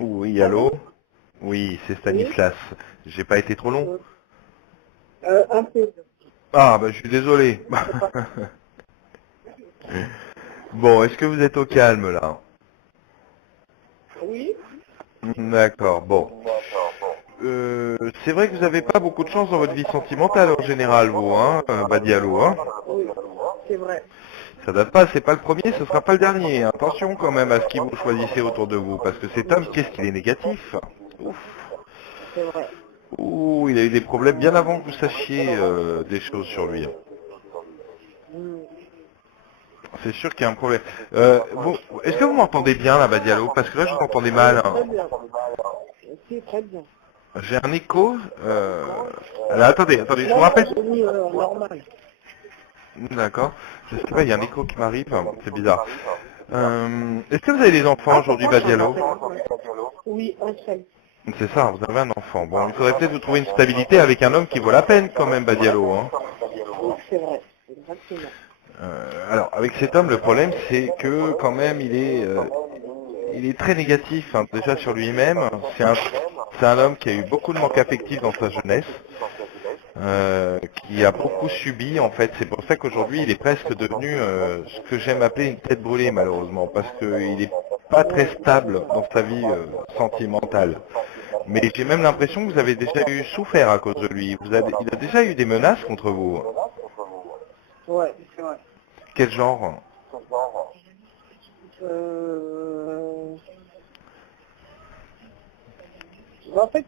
Oui, allô? Allô? Oui, c'est Oui? Stanislas. J'ai pas été trop long? Euh, un peu. Ah, bah je suis désolé. C'est pas... Bon, est-ce que vous êtes au calme là? Oui? D'accord, bon. C'est vrai que vous n'avez pas beaucoup de chance dans votre vie sentimentale en général, vous, hein, Badialo, hein? Oui, c'est vrai. Ça date pas, c'est pas le premier, ce sera pas le dernier. Attention quand même à ce qui vous choisissez autour de vous, parce que cet homme, qu'est-ce qu'il est négatif? Ouf. C'est vrai. Ouh, il a eu des problèmes bien avant que vous sachiez des choses sur lui. Hmm. C'est sûr qu'il y a un problème. Est-ce que vous m'entendez bien là-bas, Diallo? Parce que là, je vous entendais mal, Oui, hein. très bien. Si, très bien. J'ai un écho. Alors, attendez, je vous Là, rappelle. j'ai mis normal. D'accord. Je sais pas, il y a un écho qui m'arrive. C'est bizarre. Est-ce que vous avez des enfants Ah, aujourd'hui, pourtant, je suis en Badialo? appel. Oui, un seul. C'est ça, vous avez un enfant. Bon, il faudrait peut-être vous trouver une stabilité avec un homme qui vaut la peine quand même, Badialo, hein. Oui, c'est vrai. Exactement. Alors, avec cet homme, le problème, c'est que quand même, il est très négatif, hein, déjà sur lui-même. C'est un homme qui a eu beaucoup de manques affectifs dans sa jeunesse, qui a beaucoup subi, en fait. C'est pour ça qu'aujourd'hui, il est presque devenu ce que j'aime appeler une tête brûlée, malheureusement, parce qu'il n'est pas très Ouais. stable dans sa vie sentimentale. Mais j'ai même l'impression que vous avez déjà eu souffert à cause de lui. Il a déjà eu des menaces contre vous. Ouais, c'est vrai. Quel genre? Euh... En fait,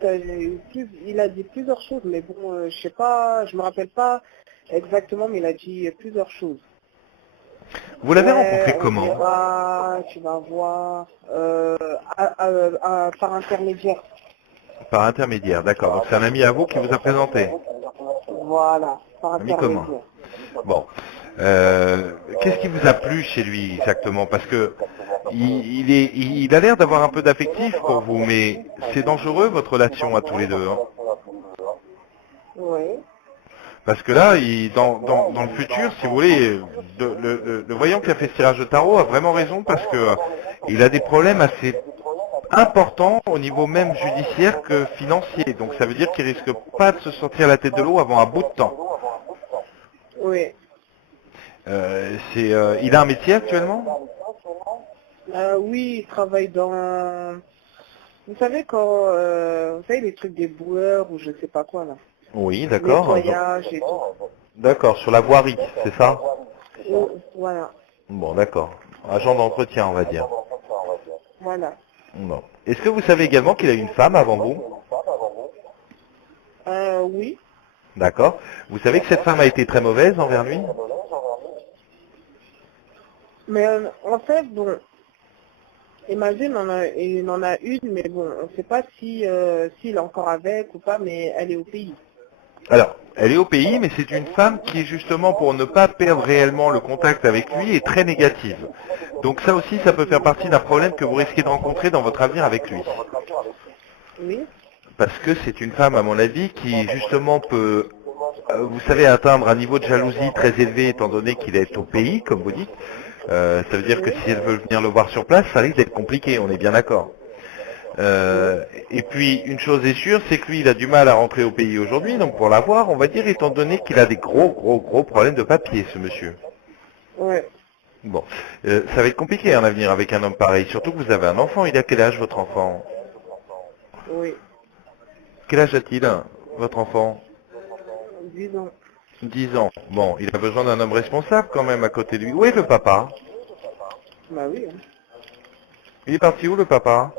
il a dit plusieurs choses, mais bon, je sais pas, je me rappelle pas exactement, mais il a dit plusieurs choses. Vous l'avez Ouais, rencontré on comment? verra, tu vas voir, par intermédiaire. Par intermédiaire, d'accord. Donc c'est un ami à vous qui vous a présenté. Voilà, par Un ami commun. intermédiaire. Bon. Qu'est-ce qui vous a plu chez lui exactement? Parce que il a l'air d'avoir un peu d'affectif pour vous, mais c'est dangereux votre relation à tous les deux, hein. Oui, Parce que là, dans le futur, si vous voulez, le voyant qui a fait ce tirage de tarot a vraiment raison parce que il a des problèmes assez importants au niveau même judiciaire que financier. Donc ça veut dire qu'il risque pas de se sortir la tête de l'eau avant un bout de temps. oui. Il a un métier actuellement? Oui, il travaille dans... Vous savez quand... vous savez les trucs des boueurs ou je sais pas quoi là. Oui, d'accord. Nettoyage et tout. D'accord, sur la voirie, c'est ça? Voilà, Bon, d'accord. Agent d'entretien, on va dire. voilà. Bon. Est-ce que vous savez également qu'il a eu une femme avant vous? Oui, D'accord. Vous savez que cette femme a été très mauvaise envers lui? mais en fait, bon, imagine, il en a une, mais bon, on ne sait pas si s'il est encore avec ou pas, mais elle est au pays. Alors, elle est au pays, mais c'est une femme qui, justement, pour ne pas perdre réellement le contact avec lui, est très négative. Donc ça aussi, ça peut faire Hmm. partie d'un problème que vous risquez de rencontrer dans votre avenir avec lui. Oui, Parce que c'est une femme, à mon avis, qui, justement, peut, vous savez, atteindre un niveau de jalousie très élevé, étant donné qu'il est au pays, comme vous dites. Ça veut dire que oui, si elle veut venir le voir sur place, ça risque d'être compliqué, on est bien d'accord. oui, Et puis, une chose est sûre, c'est que lui, il a du mal à rentrer au pays aujourd'hui, donc pour l'avoir, on va dire, étant donné qu'il a des gros problèmes de papier, ce monsieur. ouais, Bon, ça va être compliqué en avenir avec un homme pareil, surtout que vous avez un enfant. Il a quel âge, votre enfant? oui. Quel âge a-t-il, votre enfant? Disons. 10 ans. Bon, il a besoin d'un homme responsable quand même à côté de lui. Où est le papa? Bah oui. Hein. Il est parti où, le papa?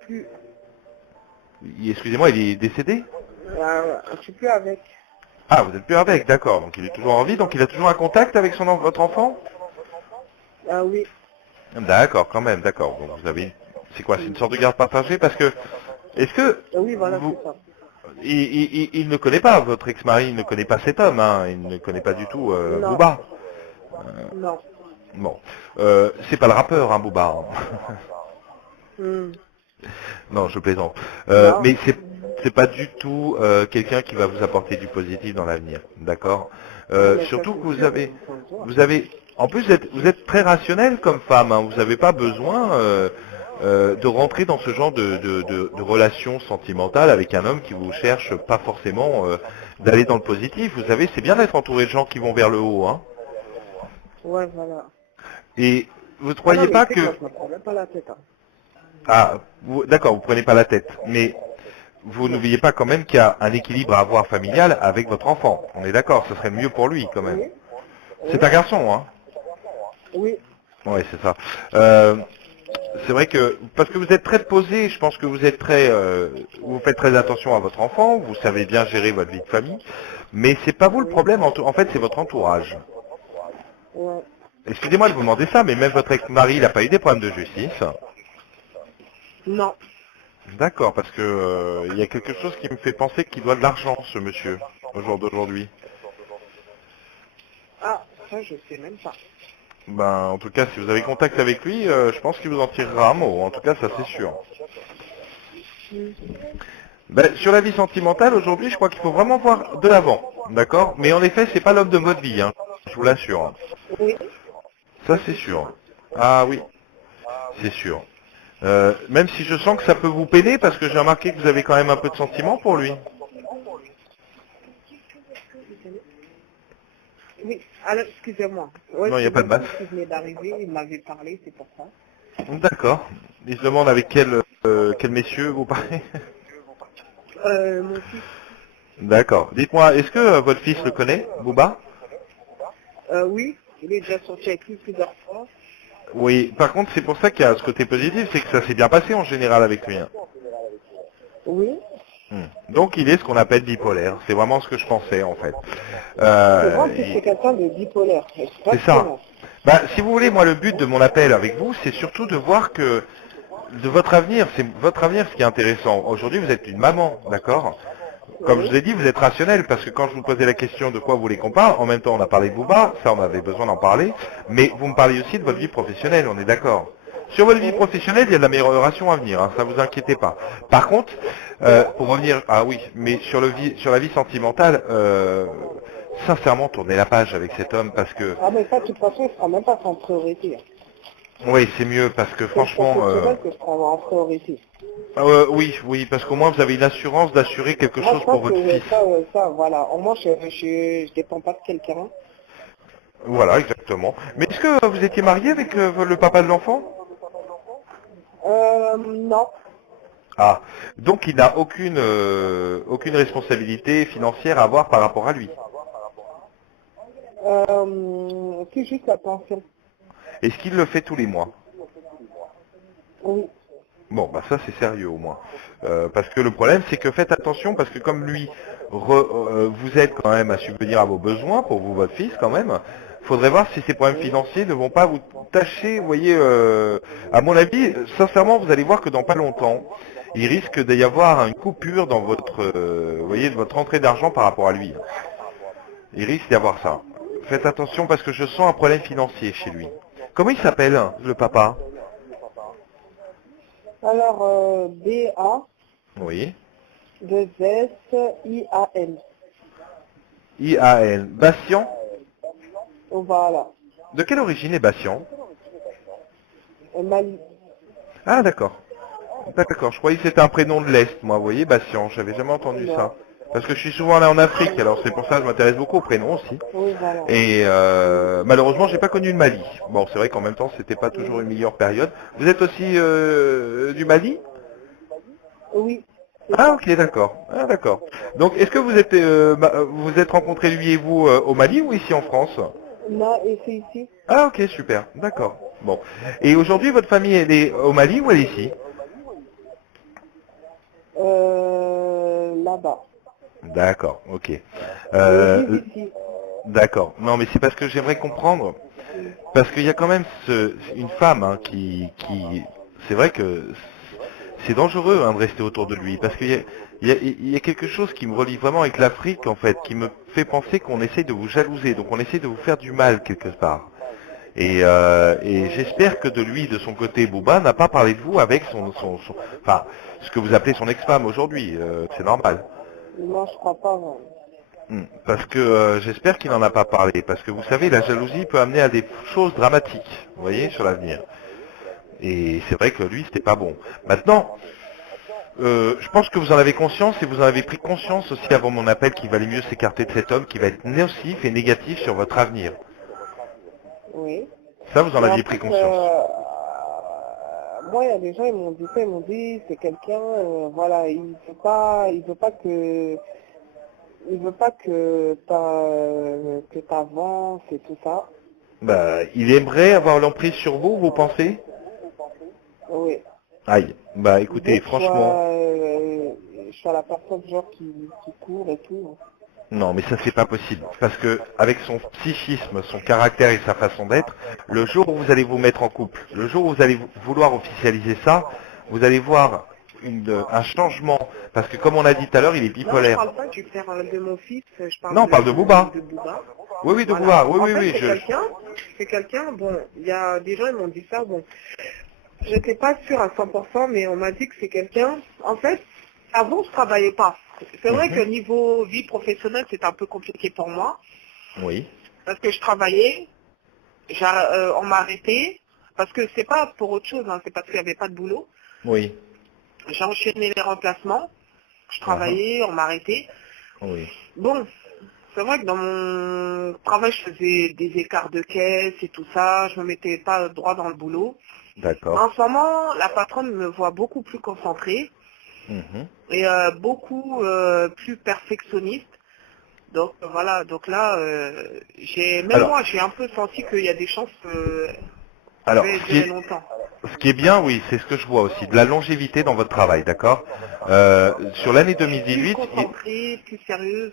Plus, Excusez-moi, il est décédé? je suis plus avec. Ah, vous êtes plus avec, d'accord. Donc il est toujours en vie, donc il a toujours un contact avec votre enfant? Ah oui. D'accord, quand même, d'accord. Donc vous avez, c'est quoi, c'est une Hmm. sorte de garde partagée parce que, est-ce que Ah oui, voilà, vous, c'est ça. il ne connaît pas votre ex-mari, il ne connaît pas cet homme, hein, il ne connaît pas du tout Non, Booba. non. Bon, c'est pas le rappeur, hein, Booba, hein. Hmm. Non, je plaisante. Non. Mais c'est pas du tout quelqu'un qui va vous apporter du positif dans l'avenir, d'accord. Ouais, mais ça Surtout que c'est sûr, ça se voit. vous avez, en plus vous êtes très rationnel comme femme, hein, vous n'avez pas besoin. de rentrer dans ce genre de relation sentimentale avec un homme qui vous cherche pas forcément d'aller dans le positif. Vous savez, c'est bien d'être entouré de gens qui vont vers le haut, hein. Ouais, voilà. Et vous ne Ah non, croyez mais pas tu sais que que... moi, je me prends même pas la tête. Hein. Ah, d'accord, vous prenez pas la tête, mais vous Non. n'oubliez pas quand même qu'il y a un équilibre à avoir familial avec votre enfant. On est d'accord, ce serait mieux pour lui quand même. Oui, C'est oui, un garçon, hein. oui, Ouais, c'est ça. Euh, c'est vrai que parce que vous êtes très posé, je pense que vous êtes très, vous faites très attention à votre enfant, vous savez bien gérer votre vie de famille, mais c'est pas vous le oui, problème. En fait, c'est votre entourage. ouais. Excusez-moi de vous demander ça, mais même votre ex-mari, il n'a pas eu des problèmes de justice. Non. D'accord, parce que il y a quelque chose qui me fait penser qu'il doit de l'argent, ce monsieur, au jour d'aujourd'hui. Ah, ça, je sais même pas. Ben, en tout cas, si vous avez contact avec lui, je pense qu'il vous en tirera un mot. En tout cas, ça c'est sûr. Hmm. Ben, sur la vie sentimentale, aujourd'hui, je crois qu'il faut vraiment voir de l'avant, d'accord. Mais en effet, c'est pas l'homme de votre vie, hein, je vous l'assure. Oui, Ça, ça c'est c'est sûr. sûr. Ah oui, c'est sûr. Même si je sens que ça peut vous peiner, parce que j'ai remarqué que vous avez quand même un peu de sentiment pour lui. Oui, alors, excusez-moi. Ouais, Non, il n'y c'est a pas de mon mal. fils qui venait d'arriver, il m'avait parlé, c'est pour ça. D'accord. Il se demande avec quel messieurs vous parlez. Mon fils, D'accord. Dites-moi, est-ce que votre fils le connaît, Bouba? oui, il est déjà sorti avec lui plusieurs fois. Oui. Par contre, c'est pour ça qu'il y a ce côté positif, c'est que ça s'est bien passé en général avec lui, hein. Oui, Donc il est ce qu'on appelle bipolaire. C'est vraiment ce que je pensais en fait. c'est vrai que Il- c'est quelqu'un de bipolaire, c'est ça. exactement. Bah, si vous voulez, moi le but de mon appel avec vous, c'est surtout de voir que de votre avenir, c'est votre avenir ce qui est intéressant. Aujourd'hui, vous êtes une maman, d'accord? Comme je Oui, vous ai dit, vous êtes rationnel parce que quand je vous posais la question de quoi vous voulez qu'on parle, en même temps on a parlé de Booba, ça on avait besoin d'en parler, mais vous me parlez aussi de votre vie professionnelle, on est d'accord. Sur votre vie oui, professionnelle, il y a de l'amélioration à venir, hein, ça vous inquiétez pas. Par contre, ouais. pour revenir, ah oui, mais sur la vie sentimentale, sincèrement, tournez la page avec cet homme parce que, Ah, mais ça, de toute façon, il sera même pas en priorité. oui, c'est mieux parce que C'est le franchement, professionnel que je prends en priorité. oui, oui, parce qu'au moins vous avez une assurance d'assurer quelque Moi, chose je pour pense votre que fils. ça, voilà. Au moins, je dépends pas de quelqu'un. Voilà, exactement. Mais est-ce que vous étiez marié avec le papa de l'enfant? Non. Ah, donc il n'a aucune responsabilité financière à avoir par rapport à lui. C'est juste la pension. Est-ce qu'il le fait tous les mois? Oui. Bon, bah ça c'est sérieux au moins. Parce que le problème c'est que faites attention parce que comme lui, vous êtes quand même à subvenir à vos besoins pour vous, votre fils quand même, faudrait voir si ces problèmes Oui. financiers ne vont pas vous tâcher, vous voyez, à mon avis, sincèrement vous allez voir que dans pas longtemps, il risque d'y avoir une coupure dans votre, vous voyez, de votre entrée d'argent par rapport à lui. Il risque d'y avoir ça. Faites attention parce que je sens un problème financier chez lui. Comment il s'appelle, le papa? Alors, B-A, Oui. 2-S-I-A-N. I-A-N. Bastien? Voilà. De quelle origine est Bastien? Mali. Ah d'accord. D'accord, je croyais que c'était un prénom de l'Est, moi, vous voyez, Bastien, j'avais jamais entendu Non. ça. Parce que je suis souvent là en Afrique, alors c'est pour ça que je m'intéresse beaucoup aux prénoms aussi. Oui, voilà. Et malheureusement, j'ai pas connu le Mali. Bon, c'est vrai qu'en même temps, c'était pas toujours une meilleure période. Vous êtes aussi du Mali? Oui, c'est Ah ça. ok, d'accord. Ah d'accord. Donc, est-ce que vous êtes rencontrés lui et vous au Mali ou ici en France? Non, et c'est ici. Ah ok, super, d'accord. Bon. Et aujourd'hui, votre famille, elle est au Mali ou elle est ici? Là-bas. D'accord, ok. Mais ils vivent Euh, ici. d'accord. Non, mais c'est parce que j'aimerais comprendre, parce qu'il y a quand même une femme hein, c'est vrai que c'est dangereux hein, de rester autour de lui, parce qu'il y a quelque chose qui me relie vraiment avec l'Afrique en fait, qui me fait penser qu'on essaye de vous jalouser, donc on essaye de vous faire du mal quelque part. Et j'espère que de lui, de son côté, Booba n'a pas parlé de vous avec enfin, ce que vous appelez son ex-femme aujourd'hui. C'est normal. Non, je crois pas. Ouais. Parce que j'espère qu'il n'en a pas parlé. Parce que vous savez, la jalousie peut amener à des choses dramatiques, vous voyez, sur l'avenir. Et c'est vrai que lui, c'était pas bon. Maintenant, je pense que vous en avez conscience et vous en avez pris conscience aussi avant mon appel qu'il valait mieux s'écarter de cet homme qui va être nocif et négatif sur votre avenir. Oui. Ça, vous en Mais en aviez pris fait, conscience. moi, il y a des gens, ils m'ont dit, c'est quelqu'un, voilà, il veut pas que t'avances et tout ça. Bah, il aimerait avoir l'emprise sur vous, vous pensez? Oui. Aïe. Bah, Il écoutez, veut que franchement, je sois la personne genre qui court et tout. non, mais ça c'est pas possible. Parce que avec son psychisme, son caractère et sa façon d'être, le jour où vous allez vous mettre en couple, le jour où vous allez vouloir officialiser ça, vous allez voir un changement. Parce que comme on a dit tout à l'heure, il est Non, je bipolaire. parle pas du père de mon fils, je Non, parle on parle de Booba. de Bouba. Oui, oui, de Voilà. Booba. Oui, En oui, fait, oui. c'est quelqu'un, bon, il y a des gens, ils m'ont dit ça, bon, j'étais pas sûre à 100%, mais on m'a dit que c'est quelqu'un, en fait, avant, je travaillais pas. C'est vrai que Mhm. niveau vie professionnelle, c'est un peu compliqué pour moi, Oui. parce que je travaillais, on m'a arrêté, parce que c'est pas pour autre chose, hein, c'est parce qu'il n'y avait pas de boulot. Oui. J'ai enchaîné les remplacements, je Mhm. travaillais, on m'a arrêté. Oui. Bon, c'est vrai que dans mon travail, je faisais des écarts de caisse et tout ça, je me mettais pas droit dans le boulot. Mais en D'accord. ce moment, la patronne me voit beaucoup plus concentrée Mhm. et beaucoup plus perfectionniste. Donc voilà, donc là, même Alors, moi, j'ai un peu senti qu'il y a des chances que ça alors, va durer longtemps. ce qui est bien, oui, c'est ce que je vois aussi, de la longévité dans votre travail, d'accord. Sur l'année Je suis plus 2018, concentrée, plus sérieuse.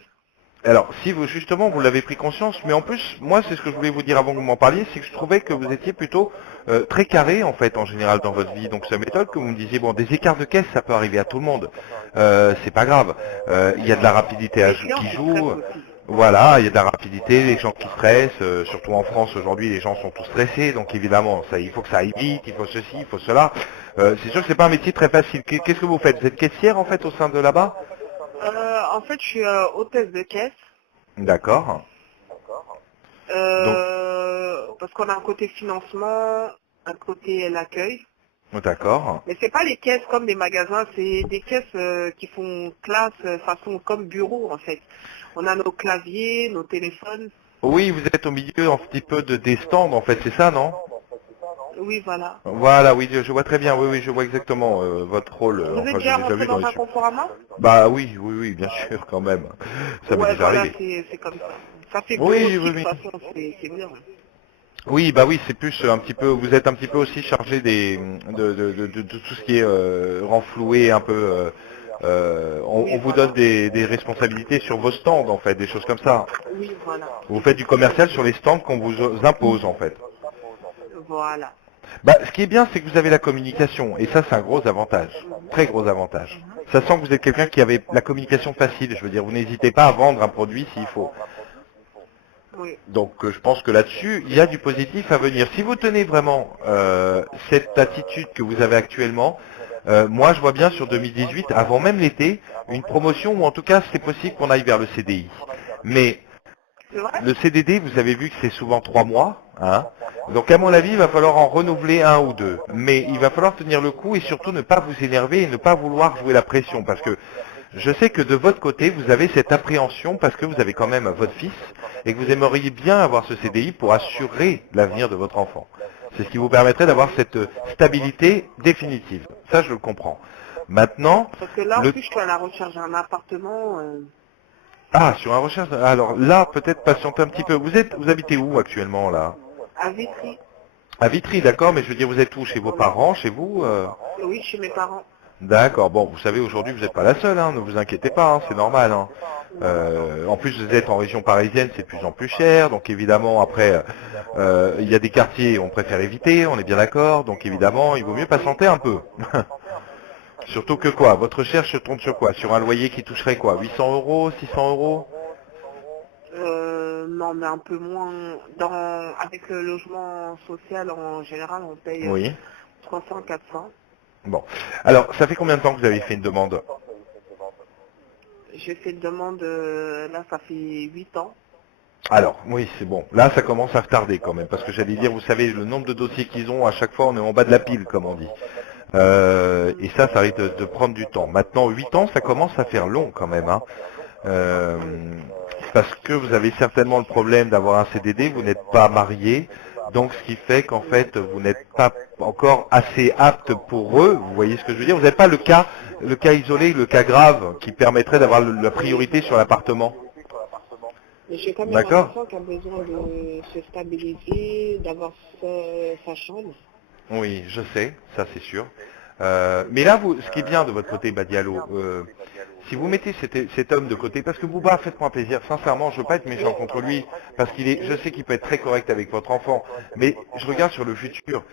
alors, si vous justement vous l'avez pris conscience, mais en plus, moi c'est ce que je voulais vous dire avant que vous m'en parliez, c'est que je trouvais que vous étiez plutôt très carré en fait en général dans votre vie. Donc ça m'étonne que vous me disiez bon des écarts de caisse ça peut arriver à tout le monde. C'est pas grave. Il y a de la rapidité Les clients qui qui joue. stressent aussi. Voilà, il y a de la rapidité, les gens qui stressent, surtout en France aujourd'hui les gens sont tous stressés, donc évidemment ça, il faut que ça aille vite, il faut ceci, il faut cela. C'est sûr que c'est pas un métier très facile. Qu'est-ce que vous faites? Vous êtes caissière en fait au sein de là-bas? En fait, je suis hôtesse de caisse. D'accord. Donc Parce qu'on a un côté financement, un côté l'accueil. d'accord. Mais c'est pas les caisses comme des magasins, c'est des caisses qui font classe, façon comme bureau en fait. On a nos claviers, nos téléphones. Oui, vous êtes au milieu un petit peu des stands en fait, c'est ça, non? Oui, voilà. Voilà, oui, je vois très bien, oui, oui, je vois exactement votre rôle, Vous êtes enfin j'ai déjà déjà rentré vu dans dans les... un Conforama? Bah oui, oui, oui, bien sûr, quand même. Ça m'est Ouais, déjà voilà, arrivé. c'est comme ça. Ça fait Oui, bureautique, oui, de toute oui. façon, c'est bien. Oui, bah oui, c'est plus un petit peu, vous êtes un petit peu aussi chargé de tout ce qui est renfloué, un peu, on Oui, vous donne voilà. des responsabilités sur vos stands, en fait, des choses comme ça. Oui, voilà. Vous faites du Effectivement. commercial sur les stands qu'on vous impose, en fait. Voilà. Bah, ce qui est bien, c'est que vous avez la communication, et ça, c'est un gros avantage, Mhm. très gros avantage. Mhm. Ça sent que vous êtes quelqu'un qui avait la communication facile, je veux dire, vous n'hésitez pas à vendre un produit s'il faut. Oui. Donc, je pense que là-dessus, il y a du positif à venir. Si vous tenez vraiment cette attitude que vous avez actuellement, moi, je vois bien sur 2018, avant même l'été, une promotion, ou en tout cas, c'est possible qu'on aille vers le CDI. Mais C'est vrai? le CDD, vous avez vu que c'est souvent 3 mois, hein. Donc à mon avis, il va falloir en renouveler un ou deux. Mais il va falloir tenir le coup et surtout ne pas vous énerver et ne pas vouloir jouer la pression. Parce que je sais que de votre côté, vous avez cette appréhension parce que vous avez quand même votre fils et que vous aimeriez bien avoir ce CDI pour assurer l'avenir de votre enfant. C'est ce qui vous permettrait d'avoir Oui. cette stabilité définitive. Ça, je le comprends. Maintenant, Parce que là, en le... plus, je suis à la recherche d'un appartement Ah, sur un recherche... Alors là, peut-être patienter un petit peu. Vous habitez où actuellement, là? à Vitry. À Vitry, d'accord, mais je veux dire, vous êtes où? Chez vos parents, chez vous Oui, chez mes parents. D'accord, bon, vous savez, aujourd'hui, vous n'êtes pas la seule, hein, ne vous inquiétez pas, hein, c'est normal. Hein. Oui. En plus, vous êtes en région parisienne, c'est de plus en plus cher, donc évidemment, après, il y a des quartiers, on préfère éviter, on est bien d'accord, donc évidemment, il vaut mieux Oui. patienter un peu. Surtout que quoi? Votre recherche se tourne sur quoi? Sur un loyer qui toucherait quoi? 800 euros, 600 euros? Non, mais un peu moins. Avec le logement social, en général, on paye Oui. 300, 400. Bon. Alors, ça fait combien de temps que vous avez fait une demande? J'ai fait une demande, là, ça fait 8 ans. Alors, oui, c'est bon. Là, ça commence à retarder quand même, parce que j'allais dire, vous savez, le nombre de dossiers qu'ils ont, à chaque fois, on est en bas de la pile, comme on dit. Et ça risque de prendre du temps. Maintenant, 8 ans, ça commence à faire long quand même. Hein. Euh, parce que vous avez certainement le problème d'avoir un CDD, vous n'êtes pas marié, donc ce qui fait qu'en fait, vous n'êtes pas encore assez apte pour eux. Vous voyez ce que je veux dire? Vous n'avez pas le cas isolé, le cas grave, qui permettrait d'avoir la priorité sur l'appartement. Mais j'ai quand même un D'accord? enfant qui a besoin de se stabiliser, d'avoir sa chambre. Oui, je sais, ça c'est sûr. Mais là, ce qui est bien de votre côté, Badialo, si vous mettez cet homme de côté, parce que Bouba, faites-moi plaisir, sincèrement, je veux pas être méchant contre lui, parce je sais qu'il peut être très correct avec votre enfant, mais je regarde sur le futur.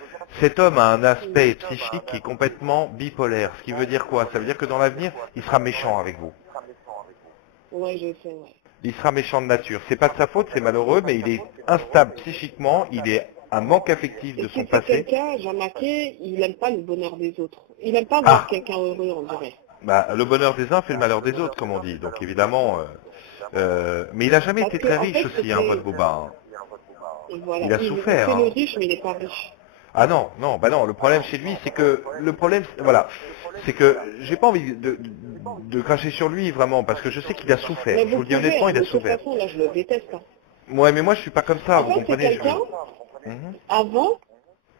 Cet homme a un aspect psychique qui est complètement bipolaire. Ce qui veut dire quoi? Ça veut dire que dans l'avenir, il sera méchant avec vous. Ouais, je sais, ouais. Il sera méchant de nature. C'est pas de sa faute, c'est malheureux, mais il est instable psychiquement, il est un manque affectif Et de son puis c'est passé. quelqu'un, j'ai remarqué, il n'aime pas le bonheur des autres. Il n'aime pas voir Ah, quelqu'un heureux, on dirait. bah, le bonheur des uns fait le malheur des autres, comme on dit. Donc évidemment, mais il a jamais Parce été que très en riche fait, aussi, hein, votre c'était... Boba. Hein. Voilà, Il a il souffert. fait le Hein. riche, mais il n'est pas riche. Ah non, non, bah non. Le problème chez lui, c'est que le problème, voilà, c'est que j'ai pas envie de cracher sur lui vraiment, parce que je sais qu'il a souffert. Mais Je vous vous le dis pouvez, honnêtement, hein, il a de toute souffert. façon, là, je le déteste. Hein. Ouais, mais moi je suis pas comme ça, En vous fait, c'est comprenez. quelqu'un, Mhm. avant,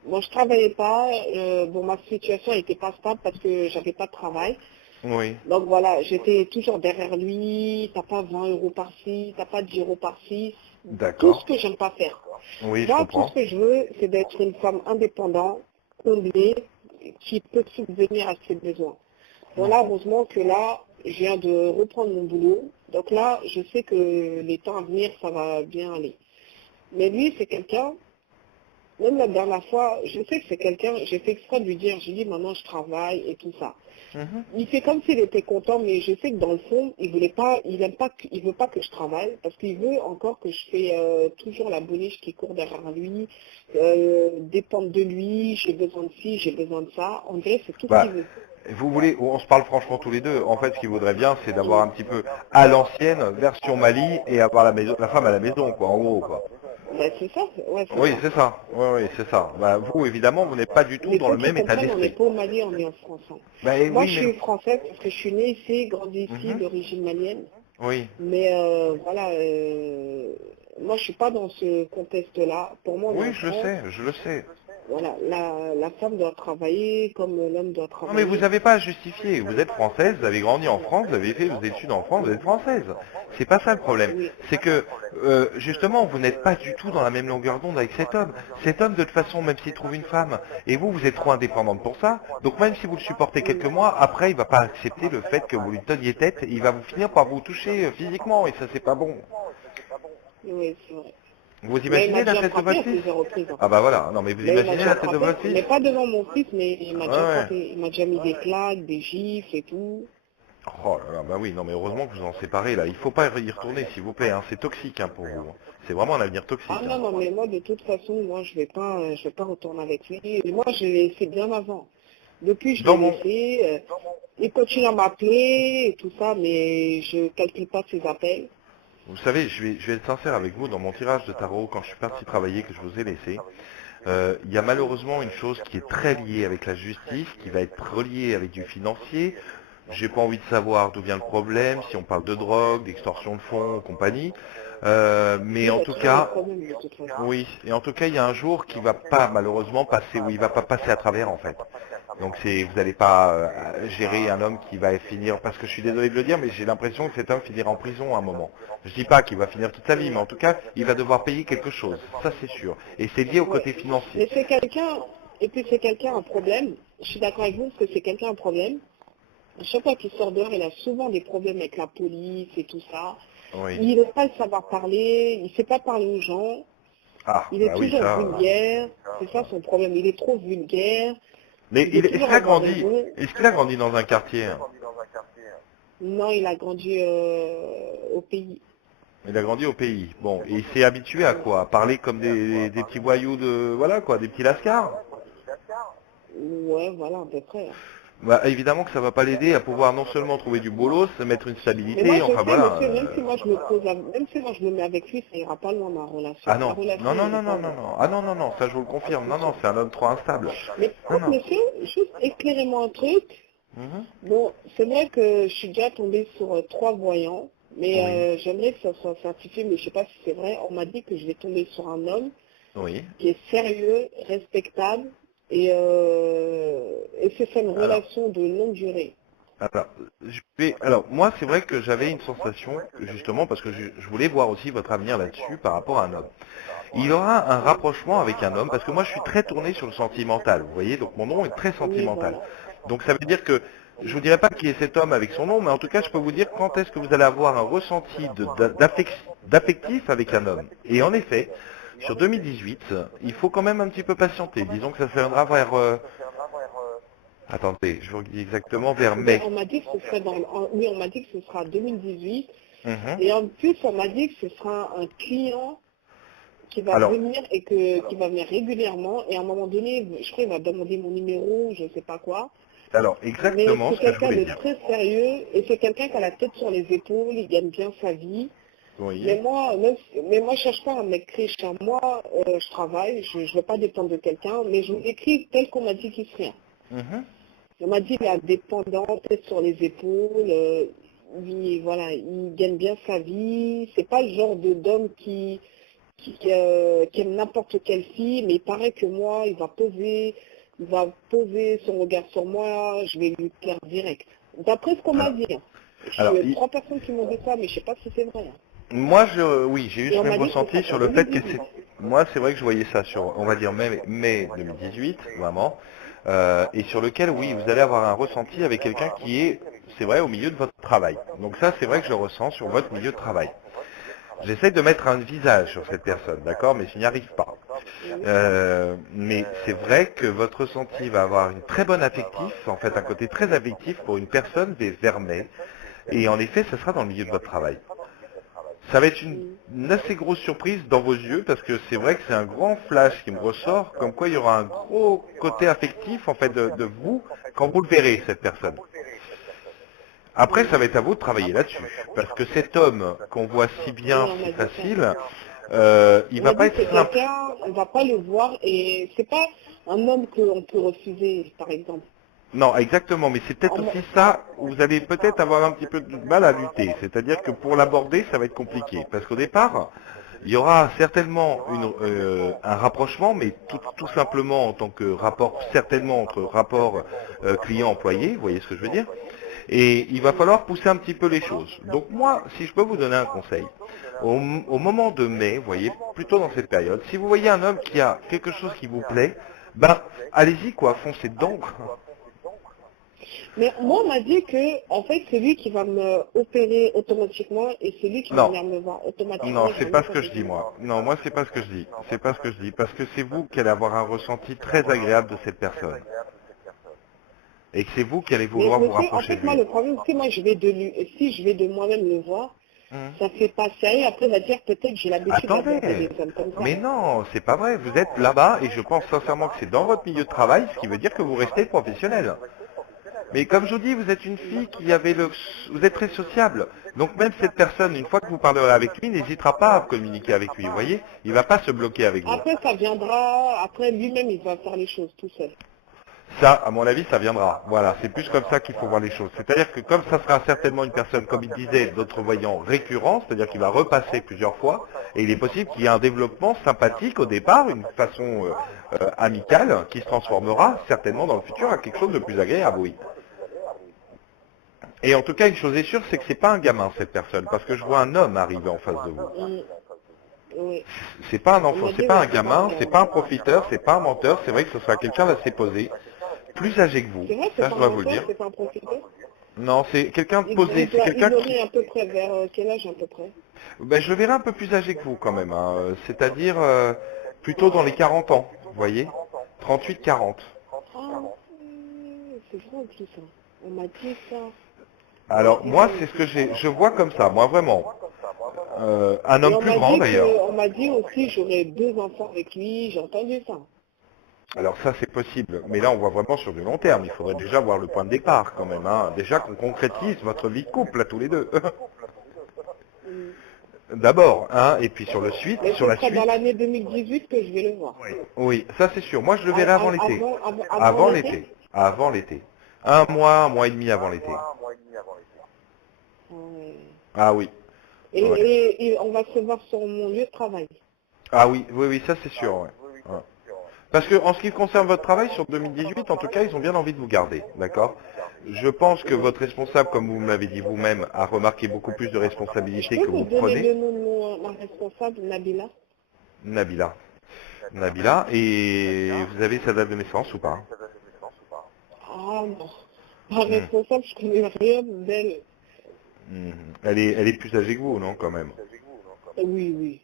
bon, je travaillais pas, bon, ma situation n'était pas stable parce que j'avais pas de travail. Oui, Donc voilà, j'étais toujours derrière lui, t'as pas 20 euros par-ci, t'as pas 10 euros par-ci, tout ce d'accord. que j'aime pas faire. Oui, je Moi, tout ce comprends. que je veux, c'est d'être une femme indépendante, comblée, qui peut subvenir à ses besoins. Bon là, heureusement que là, je viens de reprendre mon boulot, donc là, je sais que les temps à venir, ça va bien aller. Mais lui, c'est quelqu'un, même la dernière fois, je sais que c'est quelqu'un, j'ai fait exprès de lui dire, j'ai dit maintenant je travaille et tout ça. Mhm. Il fait comme s'il était content, mais je sais que dans le fond, il voulait pas, il aime pas, il veut pas que je travaille, parce qu'il veut encore que je fais toujours la boniche qui court derrière lui, dépendre de lui, j'ai besoin de ci, j'ai besoin de ça. En vrai, c'est tout ce qu'il Bah, veut. vous voulez, on se parle franchement tous les deux. En fait, ce qu'il vaudrait bien, c'est d'avoir Mm. un petit peu à l'ancienne version Mali et avoir la femme à la maison, quoi, en gros, quoi. Ben, c'est ça, ouais, c'est Oui, ça. c'est ça. Oui, oui, c'est ça. Bah, vous, évidemment, vous n'êtes pas du tout Mais il dans faut le qu'ils même état comprennent, on n'est d'esprit. pas au Mali, on est en France. Hein. Bah, Moi, oui, je mais suis française parce que je suis née ici, grandie ici, Mhm. d'origine malienne. Oui, Mais voilà, moi, je suis pas dans ce contexte-là. Pour moi, on est oui, en France. je le sais. Voilà, la femme doit travailler comme l'homme doit Non, mais vous travailler. n'avez pas à justifier. Vous êtes française, vous avez grandi en France, vous avez fait vos études en France, vous êtes française. C'est pas ça le problème. Oui. C'est que, justement, vous n'êtes pas du tout dans la même longueur d'onde avec cet homme. Cet homme, de toute façon, même s'il trouve une femme, et vous, vous êtes trop indépendante pour ça, donc même si vous le supportez quelques mois, après, il va pas accepter le fait que vous lui teniez tête, et il va vous finir par vous toucher physiquement, et ça, c'est pas bon. Oui, c'est vrai. Vous Mais il m'a imaginez la déjà tête de frappé votre à fils? plusieurs reprises. Hein. Ah bah voilà, non mais vous Mais il m'a imaginez déjà la tête de frappé, votre fils? mais pas devant mon fils, mais il m'a Ouais, déjà ouais. frappé. Il m'a déjà mis des claques, des gifles et tout. Oh là là, bah oui, non mais heureusement que vous en séparez là. Il faut pas y retourner s'il vous plaît, hein. C'est toxique hein, pour vous. C'est vraiment un avenir Ah toxique. Hein. non, non, mais moi, de toute façon, moi, je vais pas retourner avec lui. Et moi, je l'ai laissé bien avant. Depuis, je l'ai Dans mon... laissé. Il continue à m'appeler et tout ça, mais je calcule pas ses appels. Vous savez, je vais être sincère avec vous, dans mon tirage de tarot, quand je suis parti travailler, que je vous ai laissé, il y a malheureusement une chose qui est très liée avec la justice, qui va être reliée avec du financier. J'ai pas envie de savoir d'où vient le problème, si on parle de drogue, d'extorsion de fonds, compagnie. Mais Lui, il en a tout toujours des cas, problèmes, de toute façon. oui, et en tout cas, il y a un jour qui va pas malheureusement passer, où il va pas passer à travers en fait. Donc vous n'allez pas gérer un homme qui va finir, parce que je suis désolé de le dire, mais j'ai l'impression que cet homme finira en prison à un moment. Je dis pas qu'il va finir toute sa vie, mais Ouais. en tout cas, il va devoir payer quelque chose. Ça c'est sûr. Et c'est lié au Ouais. côté financier. Mais c'est quelqu'un, et puis c'est quelqu'un un problème. Je suis d'accord avec vous parce que c'est quelqu'un un problème. À chaque fois qu'il sort dehors, il a souvent des problèmes avec la police et tout ça. Oui. Il n'a pas le savoir parler, il ne sait pas parler aux gens, Ah, il est bah oui, toujours ça. vulgaire, c'est ça son problème, il est trop vulgaire, Mais il veut est-ce toujours qu'il a avoir grandi, raison. est-ce qu'il a grandi dans un quartier? Hein? Non, il a grandi au pays. Il a grandi au pays. Bon, et il s'est habitué à quoi? À parler comme des petits voyous de, voilà quoi, des petits lascars? Ouais, voilà, à peu près. Hein. Bah, évidemment que ça va pas l'aider à pouvoir non seulement trouver du boulot, se mettre une Mais moi, stabilité, je enfin sais, voilà. monsieur, même si moi je me pose, même si moi je me mets avec lui, ça ira pas loin ma relation. Ah La non, non, relation non, ira non, pas non, non, loin. non. Ah non, non, non, ça je vous le Ah, confirme. c'est Non, non, sûr. c'est un homme trop instable. Mais Non, par contre, non. monsieur, juste éclairez-moi un truc. Mhm. Bon, c'est vrai que je suis déjà tombée sur 3 voyants, mais Oui, j'aimerais que ça soit certifié, mais je sais pas si c'est vrai. On m'a dit que je vais tomber sur un homme oui. qui est sérieux, respectable, et c'est ça une Alors, relation de longue durée. alors, moi, c'est vrai que j'avais une sensation, justement, parce que je voulais voir aussi votre avenir là-dessus par rapport à un homme. Il y aura un Oui, rapprochement avec un homme, parce que moi, je suis très tourné sur le sentimental, vous voyez, donc mon nom est très oui, sentimental. voilà. Donc ça veut dire que, je vous dirai pas qui est cet homme avec son nom, mais en tout cas, je peux vous dire quand est-ce que vous allez avoir un ressenti d'affectif avec un homme. Et en effet, sur 2018, il faut quand même un petit peu patienter. Disons que ça se viendra vers... attendez, je vous dis exactement vers Ben, mai. on m'a dit que ce serait oui, on m'a dit que ce sera 2018. Mhm. Et en plus, on m'a dit que ce sera un client qui va Alors, venir qui va venir régulièrement. Et à un moment donné, je crois qu'il va demander mon numéro, je ne sais pas quoi. Mais exactement c'est ce que je quelqu'un voulais de dire. très sérieux et c'est quelqu'un qui a la tête sur les épaules, il gagne bien sa vie. Oui. Mais moi, je cherche pas un mec riche. Hein. Moi, je travaille, je ne veux pas dépendre de quelqu'un, mais je vous écris tel qu'on m'a dit qu'il serait. Mhm. On m'a dit il est indépendant, tête sur les épaules, voilà, il gagne bien sa vie. C'est pas le genre d'homme qui aime n'importe quelle fille, mais il paraît que moi, il va poser son regard sur moi, je vais lui plaire direct. D'après ce qu'on m'a Alors, dit, hein. alors, J'ai 3 personnes qui m'ont dit ça, mais je sais pas si c'est vrai. Hein. moi, oui, j'ai eu Et ce on même m'a dit que ce ressenti sera sur pour le fait que 2018. moi, c'est vrai que je voyais ça sur, on va dire, mai 2018, vraiment, et sur lequel, oui, vous allez avoir un ressenti avec quelqu'un qui est, c'est vrai, au milieu de votre travail. Donc ça, c'est vrai que je le ressens sur votre milieu de travail. J'essaie de mettre un visage sur cette personne, d'accord, mais je n'y arrive pas. Oui. Mais c'est vrai que votre ressenti va avoir une très bonne affectif, en fait un côté très affectif pour une personne vers mai, et en effet, ce sera dans le milieu de votre travail. Ça va être Mm. une assez grosse surprise dans vos yeux, parce que c'est vrai que c'est un grand flash qui me ressort, comme quoi il y aura un gros côté affectif, en fait, de vous, quand vous le verrez, cette personne. Après, Mm. ça va être à vous de travailler là-dessus, parce que cet homme qu'on voit si Oui, bien, on si m'a dit ça. facile, il On va m'a pas dit que être c'est simple. quelqu'un, on va pas le voir et c'est pas un homme qu'on peut refuser, par exemple. Non, exactement, mais c'est peut-être aussi ça où vous allez peut-être avoir un petit peu de mal à lutter. C'est-à-dire que pour l'aborder, ça va être compliqué. Parce qu'au départ, il y aura certainement un rapprochement, mais tout simplement en tant que rapport, certainement entre rapport client-employé, vous voyez ce que je veux dire. Et il va falloir pousser un petit peu les choses. Donc moi, si je peux vous donner un conseil, au moment de mai, vous voyez, plutôt dans cette période, si vous voyez un homme qui a quelque chose qui vous plaît, ben allez-y quoi, foncez dedans. Quoi. Mais moi, on m'a dit que, en fait, c'est lui qui va me opérer automatiquement et c'est lui qui va Non, venir me voir automatiquement. non, Je c'est vais pas même ce pas que je dis besoin. moi. Non, moi c'est pas ce que je dis. C'est pas ce que je dis. Parce que c'est vous qui allez avoir un ressenti très agréable de cette personne. Et que c'est vous qui allez Mais vouloir vous monsieur, en rapprocher fait, de moi, lui. le problème, c'est que moi, si je vais de moi-même le voir, Hum. ça fait pas sérieux. Après, il va dire peut-être j'ai l'habitude d'aborder Attendez. des hommes comme ça. Mais non, c'est pas vrai. Vous êtes là-bas et je pense sincèrement que c'est dans votre milieu de travail, ce qui veut dire que vous restez professionnel. Mais comme je vous dis, vous êtes une fille qui avait vous êtes très sociable. Donc même cette personne, une fois que vous parlerez avec lui, n'hésitera pas à communiquer avec lui. Vous voyez, il va pas se bloquer avec vous. Après, ça viendra, après, lui-même, il va faire les choses tout seul. Ça, à mon avis, ça viendra. Voilà, c'est plus comme ça qu'il faut voir les choses. C'est-à-dire que comme ça sera certainement une personne, comme il disait, d'autres voyants récurrent, c'est-à-dire qu'il va repasser plusieurs fois, et il est possible qu'il y ait un développement sympathique au départ, une façon amicale, qui se transformera certainement dans le futur à quelque chose de plus agréable, oui. Et en tout cas, une chose est sûre, c'est que c'est pas un gamin, cette personne, parce que je vois un homme arriver en face de vous. Mm. Oui. C'est pas un On enfant, m'a c'est dit, pas ouais, un c'est pas un gamin, c'est gamin. pas un profiteur, c'est pas un menteur, c'est vrai que ce sera quelqu'un d'assez posé, plus âgé que vous, C'est vrai, c'est ça pas je un dois vous le menteur, dire. c'est pas un profiteur. Non, c'est quelqu'un de posé, c'est Il quelqu'un qui... aurait à peu près vers quel âge à peu près? Ben, je le verrai un peu plus âgé que vous quand même, hein, c'est-à-dire plutôt dans les 40 ans, vous voyez 38-40. Ah, c'est vrai en plus, ça. On m'a dit ça. On m'a Alors dit ça moi, c'est ce que aussi. je vois comme ça, moi vraiment. Un Et homme plus grand d'ailleurs. on m'a dit aussi j'aurais 2 enfants avec lui, j'ai entendu ça. Alors ça c'est possible, mais là on voit vraiment sur du long terme. Il faudrait déjà voir le point de départ quand même. Hein. Déjà qu'on concrétise votre vie de couple là tous les deux. Mm. D'abord, hein, et puis sur le suite, Mais sur ce la sera dans suite. l'année 2018 que je vais le voir. Oui, oui, ça c'est sûr. Moi je le verrai avant l'été. Avant Avant l'été. l'été. Avant l'été. Un mois et demi avant l'été. Ouais. Ah oui. Et, Ouais. et on va se voir sur mon lieu de travail. Ah oui, oui, oui, ça c'est sûr. Ouais. Ouais. Parce que en ce qui concerne votre travail sur 2018, en tout cas, ils ont bien envie de vous garder, d'accord? Je pense que Ouais. votre responsable, comme vous me l'avez dit vous-même, a remarqué beaucoup plus de Je responsabilités peux que vous vous donner prenez, le nom de ma responsable, Nabila? Nabila. Nabila, et vous avez sa date de naissance ou pas? Ah non. Ma Hmm. responsable, je connais rien d'elle. Hmm. Elle est plus âgée que vous, non, quand même? Oui, oui.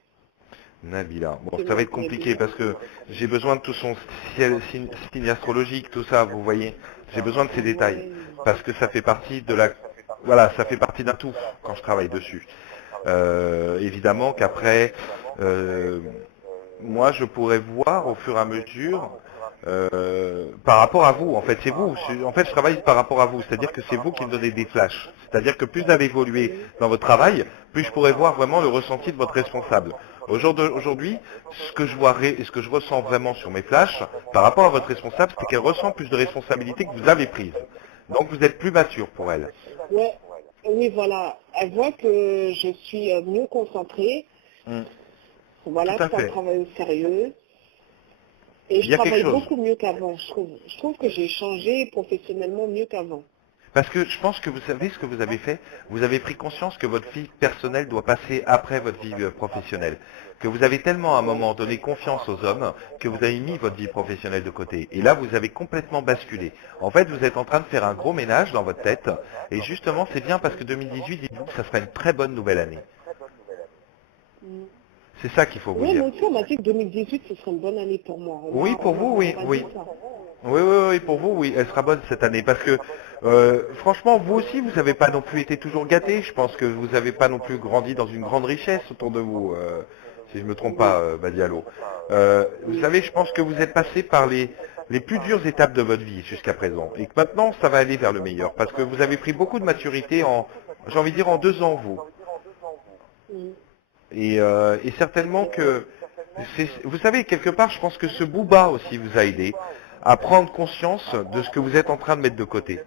Nabila. Bon, C'est ça va moi être qui l'ai compliqué déjà. parce que j'ai besoin de tout son signe astrologique, tout ça, vous voyez. J'ai besoin de ces détails Ouais. parce que ça fait partie de la, voilà, ça fait partie d'un tout quand je travaille dessus. Évidemment qu'après, euh, moi, je pourrais voir au fur et à mesure, par rapport à vous, en fait, c'est vous. En fait, je travaille par rapport à vous, c'est-à-dire que c'est vous qui me donnez des flashs. C'est-à-dire que plus vous allez évoluer Oui. dans votre travail, plus je pourrais voir vraiment le ressenti de votre responsable. Aujourd'hui, ce que je vois et ce que je ressens vraiment sur mes flashs, par rapport à votre responsable, c'est qu'elle ressent plus de responsabilités que vous avez prises. Donc vous êtes plus mature pour elle. Ouais. Oui, voilà. Elle voit que je suis mieux concentrée. Hmm. Tout Voilà, à c'est un fait. travail au sérieux. Et Il je y a quelque travaille chose. beaucoup mieux qu'avant, je trouve. Je trouve que j'ai changé professionnellement mieux qu'avant. Parce que je pense que vous savez ce que vous avez fait. Vous avez pris conscience que votre vie personnelle doit passer après votre vie professionnelle. Que vous avez tellement à un moment donné confiance aux hommes que vous avez mis votre vie professionnelle de côté. Et là, vous avez complètement basculé. En fait, vous êtes en train de faire un gros ménage dans votre tête. Et justement, c'est bien parce que 2018, dites-vous que ça sera une très bonne nouvelle année. Mm. C'est ça qu'il faut vous Oui, dire. moi aussi, on m'a dit que 2018, ce serait une bonne année pour moi. Oui, pour vous, On oui, m'a dit oui. ça. Oui, oui, oui, pour vous, oui, elle sera bonne cette année. Parce que, franchement, vous aussi, vous n'avez pas non plus été toujours gâté. Je pense que vous n'avez pas non plus grandi dans une grande richesse autour de vous, si je ne me trompe pas, Oui, Badialo. Vous oui. savez, je pense que vous êtes passé par les plus dures étapes de votre vie jusqu'à présent. Et que maintenant, ça va aller vers le meilleur. Parce que vous avez pris beaucoup de maturité en, j'ai envie de dire, en 2 ans, vous. Mm. Et certainement que, vous savez, quelque part, je pense que ce Booba aussi vous a aidé à prendre conscience de ce que vous êtes en train de mettre de côté.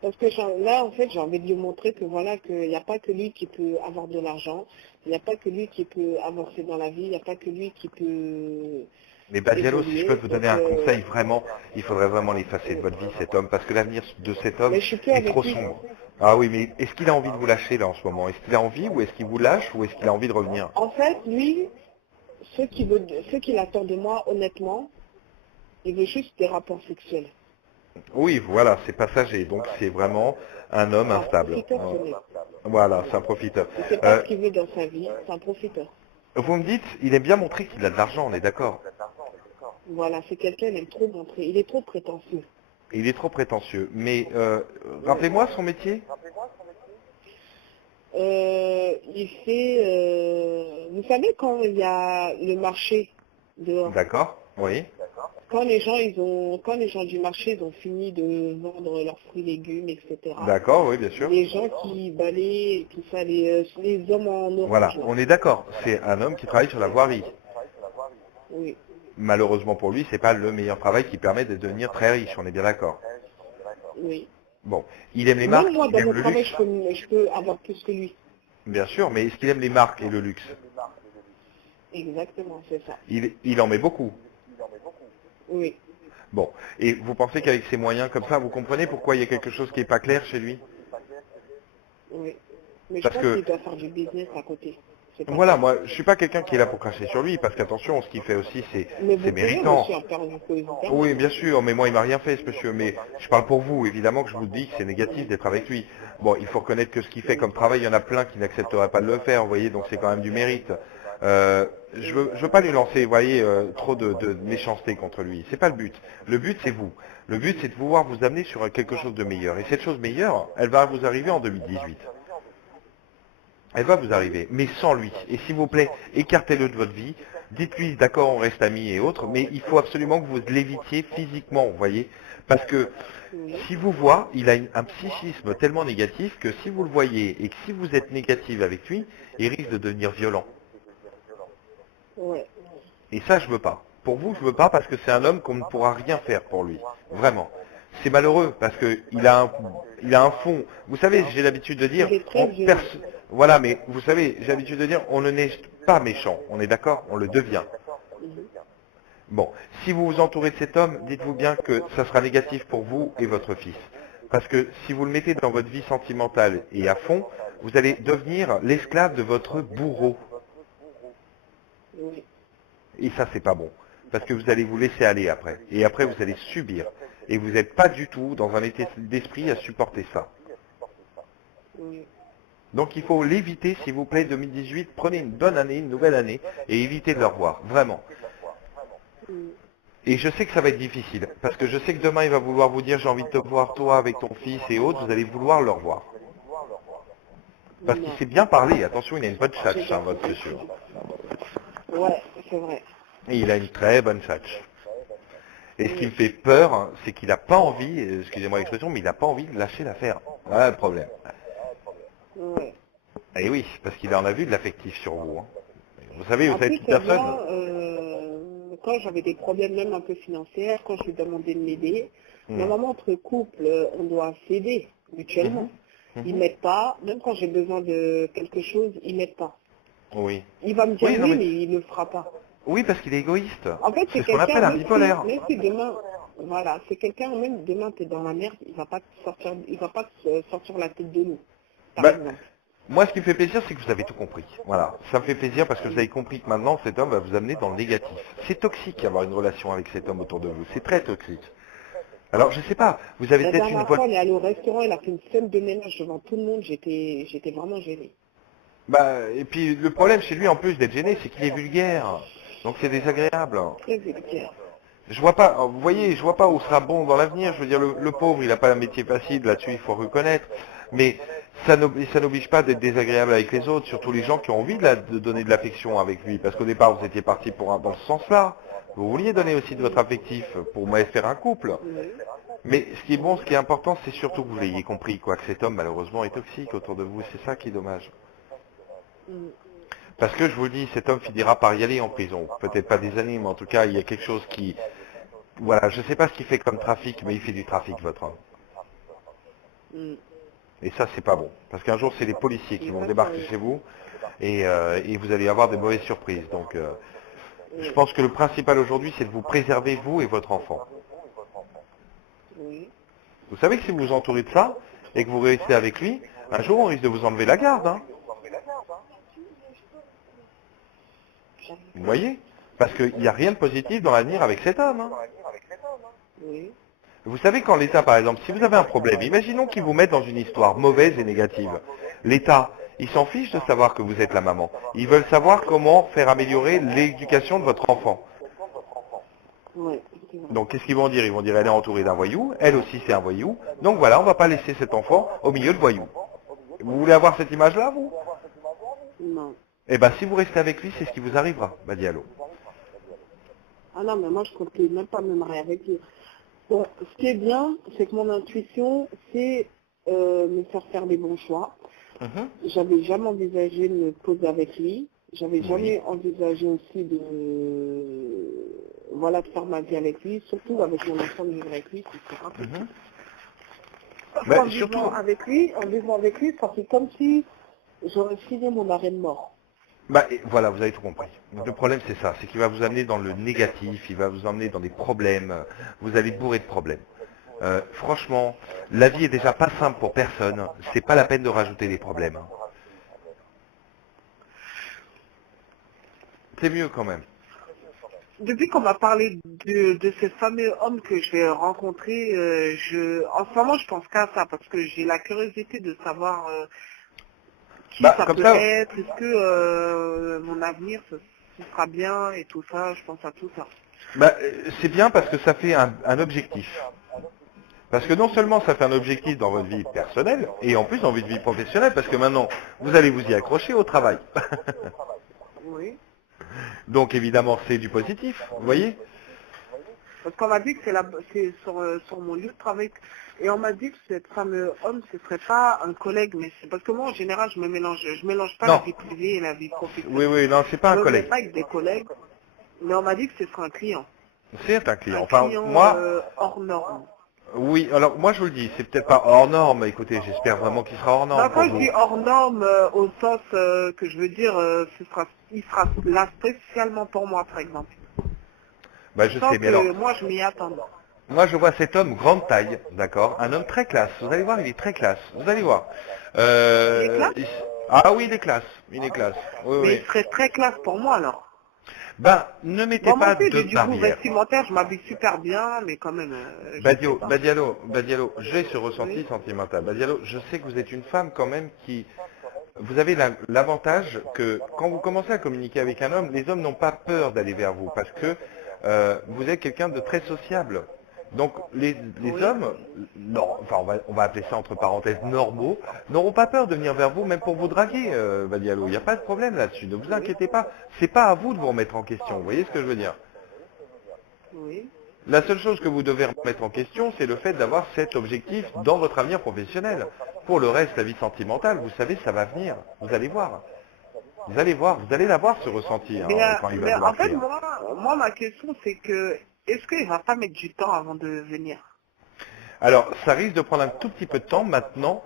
Parce que là, en fait, j'ai envie de lui montrer que voilà, qu'il n'y a pas que lui qui peut avoir de l'argent, il n'y a pas que lui qui peut avancer dans la vie, il n'y a pas que lui qui peut Mais Badialo, si je peux évoluer. vous Donc, donner un conseil, vraiment, il faudrait vraiment l'effacer de votre vie, cet homme, parce que l'avenir de cet homme mais je suis plus est trop avec lui. sombre. Ah oui, mais est-ce qu'il a envie de vous lâcher là en ce moment? Est-ce qu'il a envie ou est-ce qu'il vous lâche ou est-ce qu'il a envie de revenir? En fait, lui, ce qu'il attend de moi, honnêtement, il veut juste des rapports sexuels. Oui, voilà, c'est passager, donc c'est vraiment un homme C'est un instable. profiteur, ce mec. Voilà, c'est un profiteur. Il ne sait pas Euh, ce qu'il veut dans sa vie, c'est un profiteur. vous me dites, il aime bien montrer qu'il a de l'argent, on est d'accord. Voilà, c'est quelqu'un, il aime trop montrer, il est trop prétentieux. Il est trop prétentieux. Mais rappelez-moi son métier. Il fait, vous savez quand il y a le marché dehors, D'accord. Oui. quand les gens du marché ils ont fini de vendre leurs fruits, légumes, etc. D'accord, oui, bien sûr. Les gens qui balayent, tout ça, les hommes en Voilà, orange là. on est d'accord. C'est un homme qui travaille sur la voirie. Oui. Malheureusement pour lui, c'est pas le meilleur travail qui permet de devenir très riche. On est bien d'accord. Oui. Bon, il aime les Même marques, moi, il dans aime mon le travail, luxe, je peux avoir plus que lui. bien sûr. Mais est-ce qu'il aime les marques et le luxe? Exactement, c'est ça. Il en met beaucoup. Oui. Bon, et vous pensez qu'avec ses moyens comme ça, vous comprenez pourquoi il y a quelque chose qui n'est pas clair chez lui? Oui. Mais je Parce pense que qu'il doit faire du business à côté. C'est pas voilà, ça. moi, je suis pas quelqu'un qui est là pour cracher sur lui, parce qu'attention, ce qu'il fait aussi, Mais c'est vous pouvez, méritant. monsieur, en faire du poésie Oui, permanente. bien sûr, mais moi, il m'a rien fait, ce monsieur. Mais je parle pour vous, évidemment que je vous dis que c'est négatif d'être avec lui. Bon, il faut reconnaître que ce qu'il fait Oui. comme travail, il y en a plein qui n'accepteraient pas de le faire, vous voyez, donc c'est quand même du mérite. Oui. Je veux pas lui lancer, vous voyez, trop de méchanceté contre lui. C'est pas le but. Le but, c'est vous. Le but, c'est de pouvoir vous amener sur quelque chose de meilleur. Et cette chose meilleure, elle va vous arriver en 2018. Elle va vous Oui. arriver, mais sans lui. Et s'il vous plaît, écartez-le de votre vie. Dites-lui, d'accord, on reste amis et autres, mais il faut absolument que vous l'évitiez physiquement, vous voyez. Parce que Oui. si vous voit, il a un psychisme tellement négatif que si vous le voyez et que si vous êtes négative avec lui, il risque de devenir violent. Ouais. Et ça, je veux pas. Pour vous, je veux pas parce que c'est un homme qu'on ne pourra rien faire pour lui. Vraiment. C'est malheureux parce que il a un fond. Vous savez, j'ai l'habitude de dire, Il est très violent. voilà, mais vous savez, j'ai l'habitude de dire, on ne n'est pas méchant. On est d'accord? On le devient. Mhm. Bon, si vous vous entourez de cet homme, dites-vous bien que ça sera négatif pour vous et votre fils. Parce que si vous le mettez dans votre vie sentimentale et à fond, vous allez devenir l'esclave de votre bourreau. Oui. Et ça, c'est pas bon. Parce que vous allez vous laisser aller après. Et après, vous allez subir. Et vous n'êtes pas du tout dans un état d'esprit à supporter ça. Oui. Donc il faut l'éviter, s'il vous plaît, 2018. Prenez une bonne année, une nouvelle année, et évitez de le revoir. Vraiment. Mhm. Et je sais que ça va être difficile. Parce que je sais que demain, il va vouloir vous dire, j'ai envie de te voir, toi, avec ton fils et autres. Vous allez vouloir le revoir. Parce qu'il Non. sait bien parler. Attention, il a une bonne J'ai tchatche, bien hein, votre compris. monsieur. Ouais, c'est vrai. Et il a une très bonne tchatche. Et ce qui me Oui. fait peur, hein, c'est qu'il n'a pas envie, excusez-moi l'expression, mais il n'a pas envie de lâcher l'affaire. Voilà le problème. Ouais. Et oui, parce qu'il en a vu de l'affectif sur vous. Hein. Vous En savez plus, toute c'est personne. bien, quand j'avais des problèmes même un peu financiers, quand je lui demandais de m'aider, Hmm. normalement, entre couples, on doit s'aider mutuellement. Mhm. Il Mhm. m'aide pas, même quand j'ai besoin de quelque chose, il m'aide pas. Oui. Il va me dire Oui, non oui, mais. mais il ne le fera pas. Oui, parce qu'il est égoïste. En fait, C'est c'est ce qu'on quelqu'un, appelle un bipolaire. même si demain, voilà, c'est quelqu'un, même demain, tu es dans la merde, il va pas te sortir, il va pas te sortir la tête de nous, par Bah, exemple. moi, ce qui me fait plaisir, c'est que vous avez tout compris. Voilà. Ça me fait plaisir parce que vous Mm. avez compris que maintenant, cet homme va vous amener dans le négatif. C'est toxique d'avoir une relation avec cet homme autour de vous. C'est très toxique. Alors, je sais pas, vous avez La peut-être une dernière bonne. fois, on est allé au restaurant, il a fait une scène de ménage devant tout le monde, j'étais vraiment gênée. Bah, et puis le problème chez lui, en plus d'être gêné, c'est qu'il est vulgaire. Donc c'est désagréable. Très vulgaire. Je vois pas, vous voyez, je vois pas où sera bon dans l'avenir. Je veux dire, le pauvre, il n'a pas un métier facile, là-dessus, il faut reconnaître. Mais ça n'oblige pas d'être désagréable avec les autres, surtout les gens qui ont envie de donner de l'affection avec lui. Parce qu'au départ, vous étiez parti dans ce sens-là. Vous vouliez donner aussi de votre Mm. affectif pour faire un couple. Oui, Mais ce qui est bon, ce oui. qui est important, c'est surtout que vous l'ayez compris, quoi, que cet homme, malheureusement, est toxique autour de vous. C'est ça qui est dommage. Mm. Parce que je vous le dis, cet homme finira par y aller en prison. Peut-être pas des années, mais en tout cas, il y a quelque chose qui... Voilà, je ne sais pas ce qu'il fait comme trafic, mais il fait du trafic, votre homme. Mm. Et ça, c'est pas bon. Parce qu'un jour, c'est les policiers qui vont débarquer Exactement. chez vous et vous allez avoir des mauvaises surprises. Donc, je Oui, pense que le principal aujourd'hui, c'est de vous préserver, vous et votre enfant. oui. Vous savez que si vous vous entourez de ça et que vous restez avec lui, un jour, on risque de vous enlever la garde. Hein. J'arrive Vous pas. voyez? Parce qu'il n'y a rien de positif dans l'avenir avec cet homme. Hein. Oui, Vous savez, quand l'État, par exemple, si vous avez un problème, imaginons qu'ils vous mettent dans une histoire mauvaise et négative. L'État, il s'en fiche de savoir que vous êtes la maman. Ils veulent savoir comment faire améliorer l'éducation de votre enfant. ouais, c'est vrai. Donc, qu'est-ce qu'ils vont dire? Ils vont dire, elle est entourée d'un voyou, elle aussi c'est un voyou. Donc voilà, on ne va pas laisser cet enfant au milieu de voyous. Vous voulez avoir cette image-là, vous? Non. Eh bien, si vous restez avec lui, c'est ce qui vous arrivera, Badialo. Ah non, mais moi, je compte même pas me marier avec lui. Bon, ce qui est bien, c'est que mon intuition, c'est me faire des bons choix. Mhm. J'avais jamais envisagé de me poser avec lui. J'avais Oui. jamais envisagé aussi de, voilà, de faire ma vie avec lui, surtout avec mon enfant de vivre avec lui, c'est Mhm. impossible. Parce Ben, qu'en vivant surtout, avec lui, ça fait comme si j'aurais signé mon arrêt de mort. bah, et voilà, vous avez tout compris. Donc, le problème, c'est ça, c'est qu'il va vous amener dans le négatif, il va vous emmener dans des problèmes, vous allez bourrer de problèmes. Franchement, la vie est déjà pas simple pour personne, c'est pas la peine de rajouter des problèmes. Hein. C'est mieux quand même. Depuis qu'on m'a parlé de ce fameux homme que je vais rencontrer, en ce moment, je pense qu'à ça, parce que j'ai la curiosité de savoir qui Bah, ça comme peut ça, être, est-ce que mon avenir, ce sera bien et tout ça, je pense à tout ça. bah, c'est bien parce que ça fait un objectif. Parce que non seulement ça fait un objectif dans votre vie personnelle, et en plus dans votre vie professionnelle, parce que maintenant, vous allez vous y accrocher au travail. Oui. Donc évidemment, c'est du positif, vous voyez? Parce qu'on m'a dit que c'est sur mon lieu de travail. Et on m'a dit que cette fameux homme, ce serait pas un collègue, mais c'est parce que moi, en général, je mélange pas la Non. vie privée et la vie Oui, professionnelle. oui, non, c'est pas Je un me mets collègue. pas avec des collègues, mais on m'a dit que ce serait un client. C'est un client. Un Enfin, client moi, hors norme. oui, alors moi je vous le dis, c'est peut-être pas hors norme, écoutez, j'espère vraiment qu'il sera hors norme Bah, pour quand je vous. dis hors norme, au sens que je veux dire, il sera là spécialement pour moi, par exemple. Bah je Sans sais, mais alors, que moi, je m'y attende. moi je vois cet homme grande taille, d'accord, un homme très classe, vous allez voir, il est très classe, vous allez voir. Il est classe, Ah oui, il est classe, oui, mais il oui. serait très classe pour moi, alors. Ben, ne mettez Bon, moi pas aussi, de j'ai du goût barrière. vestimentaire, je m'habille super bien, mais quand même, je sais pas. Badialo, j'ai ce ressenti Oui, sentimental. Badialo, je sais que vous êtes une femme quand même qui... Vous avez l'avantage que quand vous commencez à communiquer avec un homme, les hommes n'ont pas peur d'aller vers vous parce que vous êtes quelqu'un de très sociable. Donc les oui. hommes, non, enfin on va appeler ça entre parenthèses normaux, n'auront pas peur de venir vers vous, même pour vous draguer, Badialo. Il n'y a pas de problème là-dessus. Ne vous Oui, inquiétez pas. C'est pas à vous de vous remettre en question. Vous voyez ce que je veux dire? oui. La seule chose que vous devez remettre en question, c'est le fait d'avoir cet objectif dans votre avenir professionnel. Pour le reste, la vie sentimentale, vous savez, ça va venir. Vous allez voir. Vous allez voir, vous allez l'avoir ce ressenti hein, quand il va Mais en vouloir fait, cuire. moi, ma question, c'est que, est-ce qu'il va pas mettre du temps avant de venir? Alors, ça risque de prendre un tout petit peu de temps maintenant.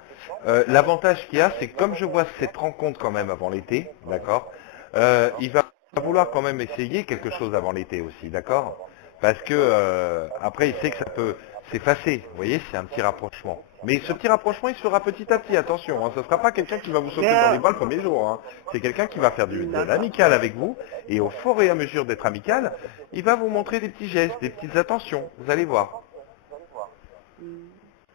L'avantage qu'il y a, c'est que comme je vois cette rencontre quand même avant l'été, d'accord, il va vouloir quand même essayer quelque chose avant l'été aussi, d'accord? Parce que après, il sait que ça peut s'effacer. Vous voyez, c'est un petit rapprochement. Mais ce petit rapprochement, il se fera petit à petit. Attention, hein, ce ne sera pas quelqu'un qui va vous sauter dans les Mais, bras le premier jour. Hein. C'est quelqu'un qui va faire de d'accord. l'amical avec vous. Et au fur et à mesure d'être amical, il va vous montrer des petits gestes, des petites attentions. Vous allez voir.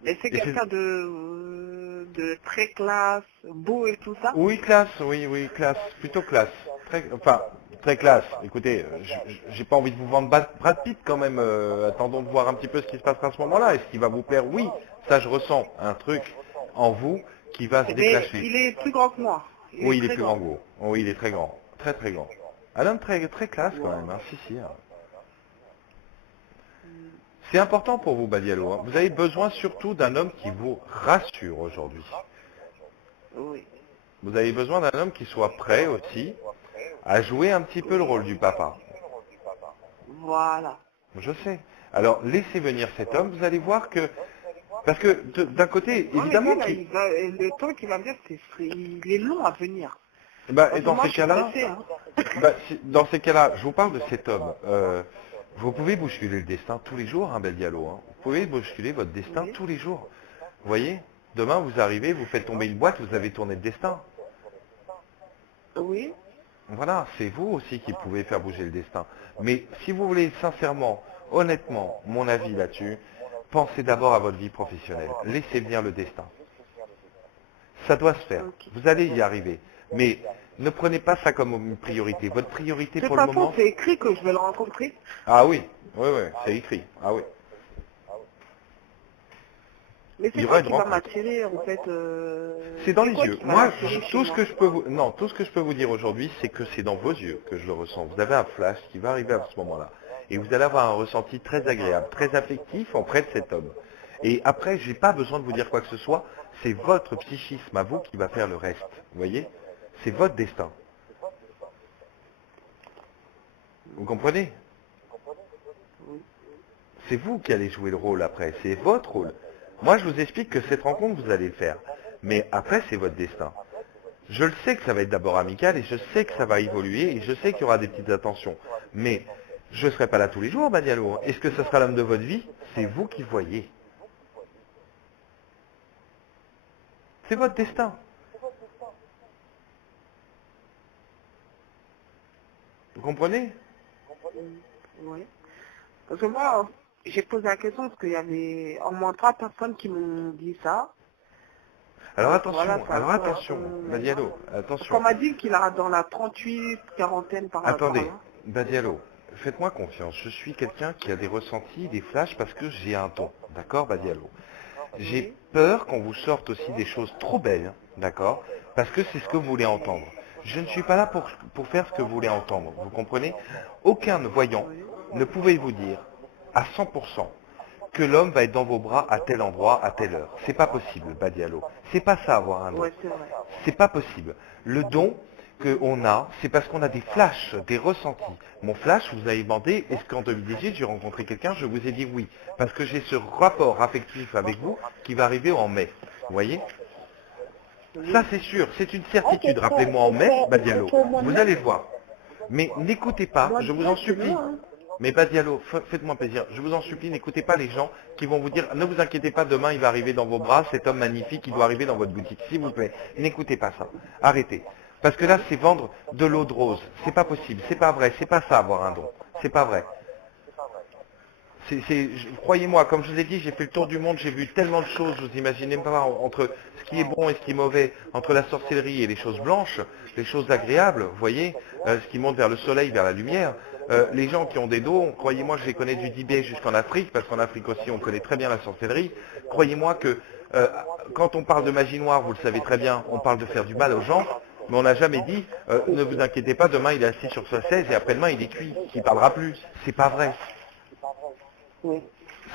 Mais c'est Et c'est quelqu'un de très classe, beau et tout ça? Oui, classe, oui, classe, plutôt classe. Enfin, très classe. Écoutez, j'ai pas envie de vous vendre Brad Pitt quand même. Attendons de voir un petit peu ce qui se passera à ce moment-là. Est-ce qu'il va vous plaire? Oui, ça je ressens un truc en vous qui va se Mais déclencher. il est plus grand que moi. Il Oui, est il est très plus grand grand. que vous. Oui, il est très grand. Très très grand. Un homme très classe quand même, Wow. hein. Si, si. Hein. C'est important pour vous, Badialo. Hein. Vous avez besoin surtout d'un homme qui vous rassure aujourd'hui. Oui. Vous avez besoin d'un homme qui soit prêt aussi à jouer un petit peu le Oui. rôle du papa. Voilà. Je sais. Alors, laissez venir cet homme, vous allez voir que... Parce que, d'un côté, Ouais, mais lui, évidemment, là, le temps qu'il va venir, il est long à venir. et Parce que dans moi, ces je suis cas-là, pressée, hein. dans ces cas-là, je vous parle de cet homme. Vous pouvez bousculer le destin tous les jours, hein, Bel Diallo. Hein. Vous pouvez bousculer votre destin Oui. tous les jours. Vous voyez, demain, vous arrivez, vous faites tomber une boîte, vous avez tourné le destin. Oui. Voilà, c'est vous aussi qui pouvez faire bouger le destin. Mais si vous voulez sincèrement, honnêtement, mon avis là-dessus, pensez d'abord à votre vie professionnelle. Laissez venir le destin. Ça doit se faire. Ok. Vous allez y arriver. Mais ne prenez pas ça comme une priorité. Votre priorité De toute pour le façon, moment... c'est écrit que je vais le rencontrer. Ah oui, oui, c'est écrit. Ah oui. Mais Il c'est y quoi aura une qui va rencontre. m'attirer, en fait C'est dans c'est les quoi yeux. qui va Moi, l'attirer chez tout ce moi? que je peux vous... Non, tout ce que je peux vous dire aujourd'hui, c'est que c'est dans vos yeux que je le ressens. Vous avez un flash qui va arriver à ce moment-là. Et vous allez avoir un ressenti très agréable, très affectif auprès de cet homme. Et après, j'ai pas besoin de vous dire quoi que ce soit. C'est votre psychisme à vous qui va faire le reste. Vous voyez? C'est votre destin. Vous comprenez? Oui. C'est vous qui allez jouer le rôle après. C'est votre rôle. Moi, je vous explique que cette rencontre, vous allez le faire. Mais après, c'est votre destin. Je le sais que ça va être d'abord amical et je sais que ça va évoluer et je sais qu'il y aura des petites attentions. Mais je ne serai pas là tous les jours, Badialo. Est-ce que ce sera l'homme de votre vie? C'est vous qui voyez. C'est votre destin. Vous comprenez? Oui. Parce que moi, j'ai posé la question parce qu'il y avait au moins 3 personnes qui m'ont dit ça. Donc voilà, ça Alors attention, correspond. Badialo, Parce qu'on attention. m'a dit qu'il a dans la 38, quarantaine par Attendez, là. Badialo, faites-moi confiance. Je suis quelqu'un qui a des ressentis, des flashs parce que j'ai un don. D'accord, Badialo? J'ai Oui. peur qu'on vous sorte aussi des choses trop belles, d'accord? Parce que c'est ce que vous voulez entendre. Je ne suis pas là pour faire ce que vous voulez entendre, vous comprenez? Aucun voyant ne pouvait vous dire à 100% que l'homme va être dans vos bras à tel endroit, à telle heure. C'est pas possible, Badialo. C'est pas ça avoir un don. Ouais, c'est vrai. C'est pas possible. Le don qu'on a, c'est parce qu'on a des flashs, des ressentis. Mon flash, vous avez demandé, est-ce qu'en 2018 j'ai rencontré quelqu'un? Je vous ai dit oui. Parce que j'ai ce rapport affectif avec vous qui va arriver en mai. Vous voyez? Ça Oui. c'est sûr, c'est une Ah, certitude. Rappelez-moi en mai, Badialo. au mois de Vous mai. allez voir. Mais n'écoutez pas, Mois je de vous mai, en c'est supplie. loin, hein. Mais Badialo, faites-moi plaisir, je vous en supplie, n'écoutez pas les gens qui vont vous dire, ne vous inquiétez pas, demain il va arriver dans vos bras, cet homme magnifique, il doit arriver dans votre boutique, s'il vous plaît. N'écoutez pas ça. Arrêtez. Parce que là, c'est vendre de l'eau de rose. C'est pas possible, c'est pas vrai, c'est pas ça avoir un don. C'est pas vrai. Croyez-moi, comme je vous ai dit, j'ai fait le tour du monde, j'ai vu tellement de choses, vous imaginez même pas, entre ce qui est bon et ce qui est mauvais, entre la sorcellerie et les choses blanches, les choses agréables, vous voyez, ce qui monte vers le soleil, vers la lumière. Les gens qui ont des dons, croyez-moi, je les connais du Tibet jusqu'en Afrique, parce qu'en Afrique aussi, on connaît très bien la sorcellerie. Croyez-moi que quand on parle de magie noire, vous le savez très bien, on parle de faire du mal aux gens, mais on n'a jamais dit, ne vous inquiétez pas, demain il est assis sur sa chaise et après-demain il est cuit, il ne parlera plus. C'est pas vrai. Oui.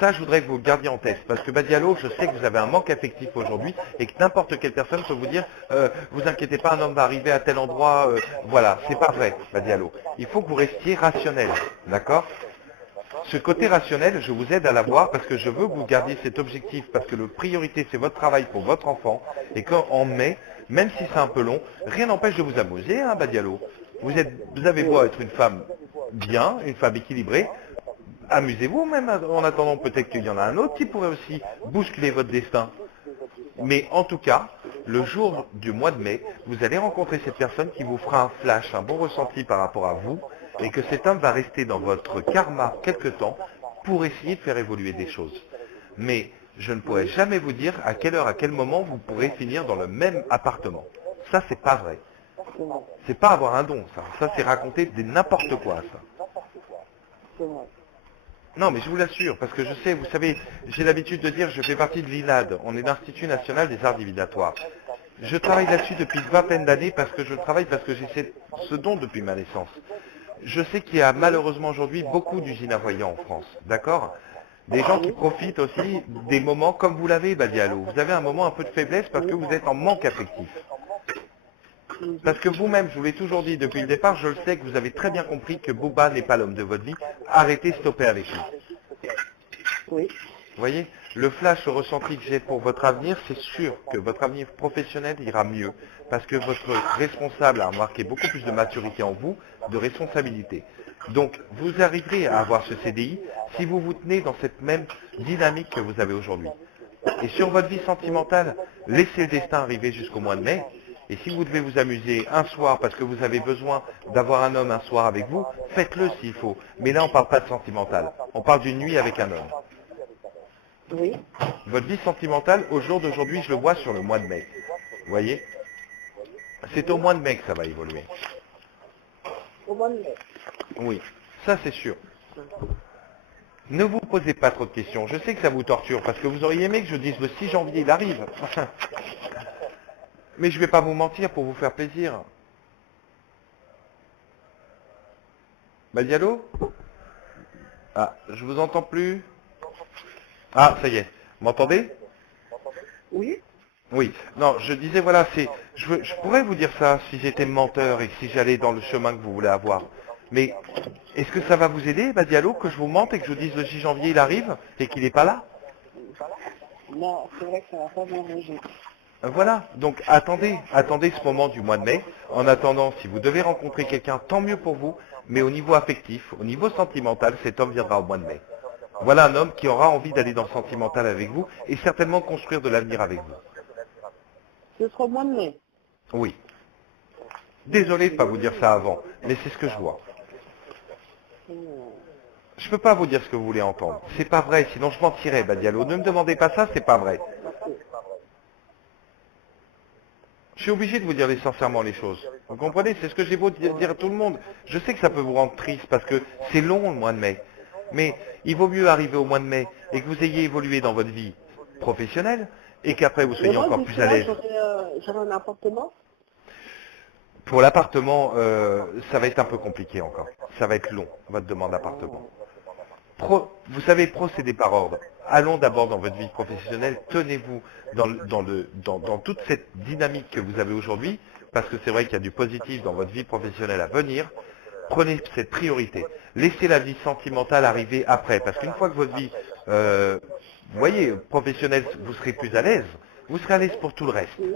Ça, je voudrais que vous le gardiez en tête, parce que Badialo, je sais que vous avez un manque affectif aujourd'hui, et que n'importe quelle personne peut vous dire, vous inquiétez pas, un homme va arriver à tel endroit, voilà, c'est pas vrai, Badialo. Il faut que vous restiez rationnel, d'accord? Ce côté rationnel, je vous aide à l'avoir, parce que je veux que vous gardiez cet objectif, parce que la priorité, c'est votre travail pour votre enfant, et qu'en mai, même si c'est un peu long, rien n'empêche de vous amuser, hein, Badialo. Vous avez beau être une femme bien, une femme équilibrée, amusez-vous même en attendant, peut-être qu'il y en a un autre qui pourrait aussi bousculer votre destin. Mais en tout cas, le jour du mois de mai, vous allez rencontrer cette personne qui vous fera un flash, un bon ressenti par rapport à vous, et que cet homme va rester dans votre karma quelque temps pour essayer de faire évoluer des choses. Mais je ne pourrai jamais vous dire à quelle heure, à quel moment vous pourrez finir dans le même appartement. Ça, c'est pas vrai. C'est vrai. C'est pas avoir un don, ça. Ça, c'est raconter n'importe quoi, ça. C'est vrai. Non, mais je vous l'assure, parce que je sais, vous savez, j'ai l'habitude de dire, je fais partie de l'INAD, on est l'Institut National des Arts Divinatoires. Je travaille là-dessus depuis une vingtaine d'années parce que je travaille, parce que j'ai ce don depuis ma naissance. Je sais qu'il y a malheureusement aujourd'hui beaucoup d'usines à voyants en France, d'accord? Des gens qui profitent aussi des moments comme vous l'avez, Badialo. Vous avez un moment un peu de faiblesse parce que vous êtes en manque affectif. Parce que vous-même, je vous l'ai toujours dit depuis le départ, je le sais que vous avez très bien compris que Booba n'est pas l'homme de votre vie. Arrêtez, stoppez avec lui. Oui. Vous voyez, le flash, le ressenti que j'ai pour votre avenir, c'est sûr que votre avenir professionnel ira mieux. Parce que votre responsable a remarqué beaucoup plus de maturité en vous, de responsabilité. Donc, vous arriverez à avoir ce CDI si vous vous tenez dans cette même dynamique que vous avez aujourd'hui. Et sur votre vie sentimentale, laissez le destin arriver jusqu'au mois de mai. Et si vous devez vous amuser un soir parce que vous avez besoin d'avoir un homme un soir avec vous, faites-le s'il faut. Mais là, on ne parle pas de sentimental. On parle d'une nuit avec un homme. Oui. Votre vie sentimentale, au jour d'aujourd'hui, je le vois sur le mois de mai. Vous voyez? C'est au mois de mai que ça va évoluer. Au mois de mai. Oui, ça c'est sûr. Ne vous posez pas trop de questions. Je sais que ça vous torture parce que vous auriez aimé que je dise le 6 janvier, il arrive. Mais je ne vais pas vous mentir pour vous faire plaisir. Badialo? Ah, je vous entends plus. Ah, ça y est. Vous m'entendez? Oui. Oui. Non, je disais, voilà, je pourrais vous dire ça si j'étais menteur et si j'allais dans le chemin que vous voulez avoir. Mais est-ce que ça va vous aider, Badialo, que je vous mente et que je vous dise le 6 janvier, il arrive et qu'il n'est pas là? Non, c'est vrai que ça va pas m'arranger. Voilà, donc attendez ce moment du mois de mai. En attendant, si vous devez rencontrer quelqu'un, tant mieux pour vous, mais au niveau affectif, au niveau sentimental, cet homme viendra au mois de mai. Voilà un homme qui aura envie d'aller dans le sentimental avec vous et certainement construire de l'avenir avec vous. Ce sera au mois de mai. Oui. Désolé de ne pas vous dire ça avant, mais c'est ce que je vois. Je ne peux pas vous dire ce que vous voulez entendre. C'est pas vrai, sinon je mentirais, Badialo. Ne me demandez pas ça, c'est pas vrai. Je suis obligé de vous dire sincèrement les choses. Vous comprenez? C'est ce que j'ai beau dire à tout le monde. Je sais que ça peut vous rendre triste parce que c'est long le mois de mai. Mais il vaut mieux arriver au mois de mai et que vous ayez évolué dans votre vie professionnelle et qu'après vous Mais soyez moi, encore d'ici plus à là, l'aise. j'aurai un appartement. Pour l'appartement, ça va être un peu compliqué encore. Ça va être long, votre demande d'appartement. Vous savez, procédez par ordre. Allons d'abord dans votre vie professionnelle, tenez-vous dans toute cette dynamique que vous avez aujourd'hui, parce que c'est vrai qu'il y a du positif dans votre vie professionnelle à venir. Prenez cette priorité. Laissez la vie sentimentale arriver après, parce qu'une fois que votre vie, vous voyez, professionnelle, vous serez plus à l'aise, vous serez à l'aise pour tout le reste. Oui.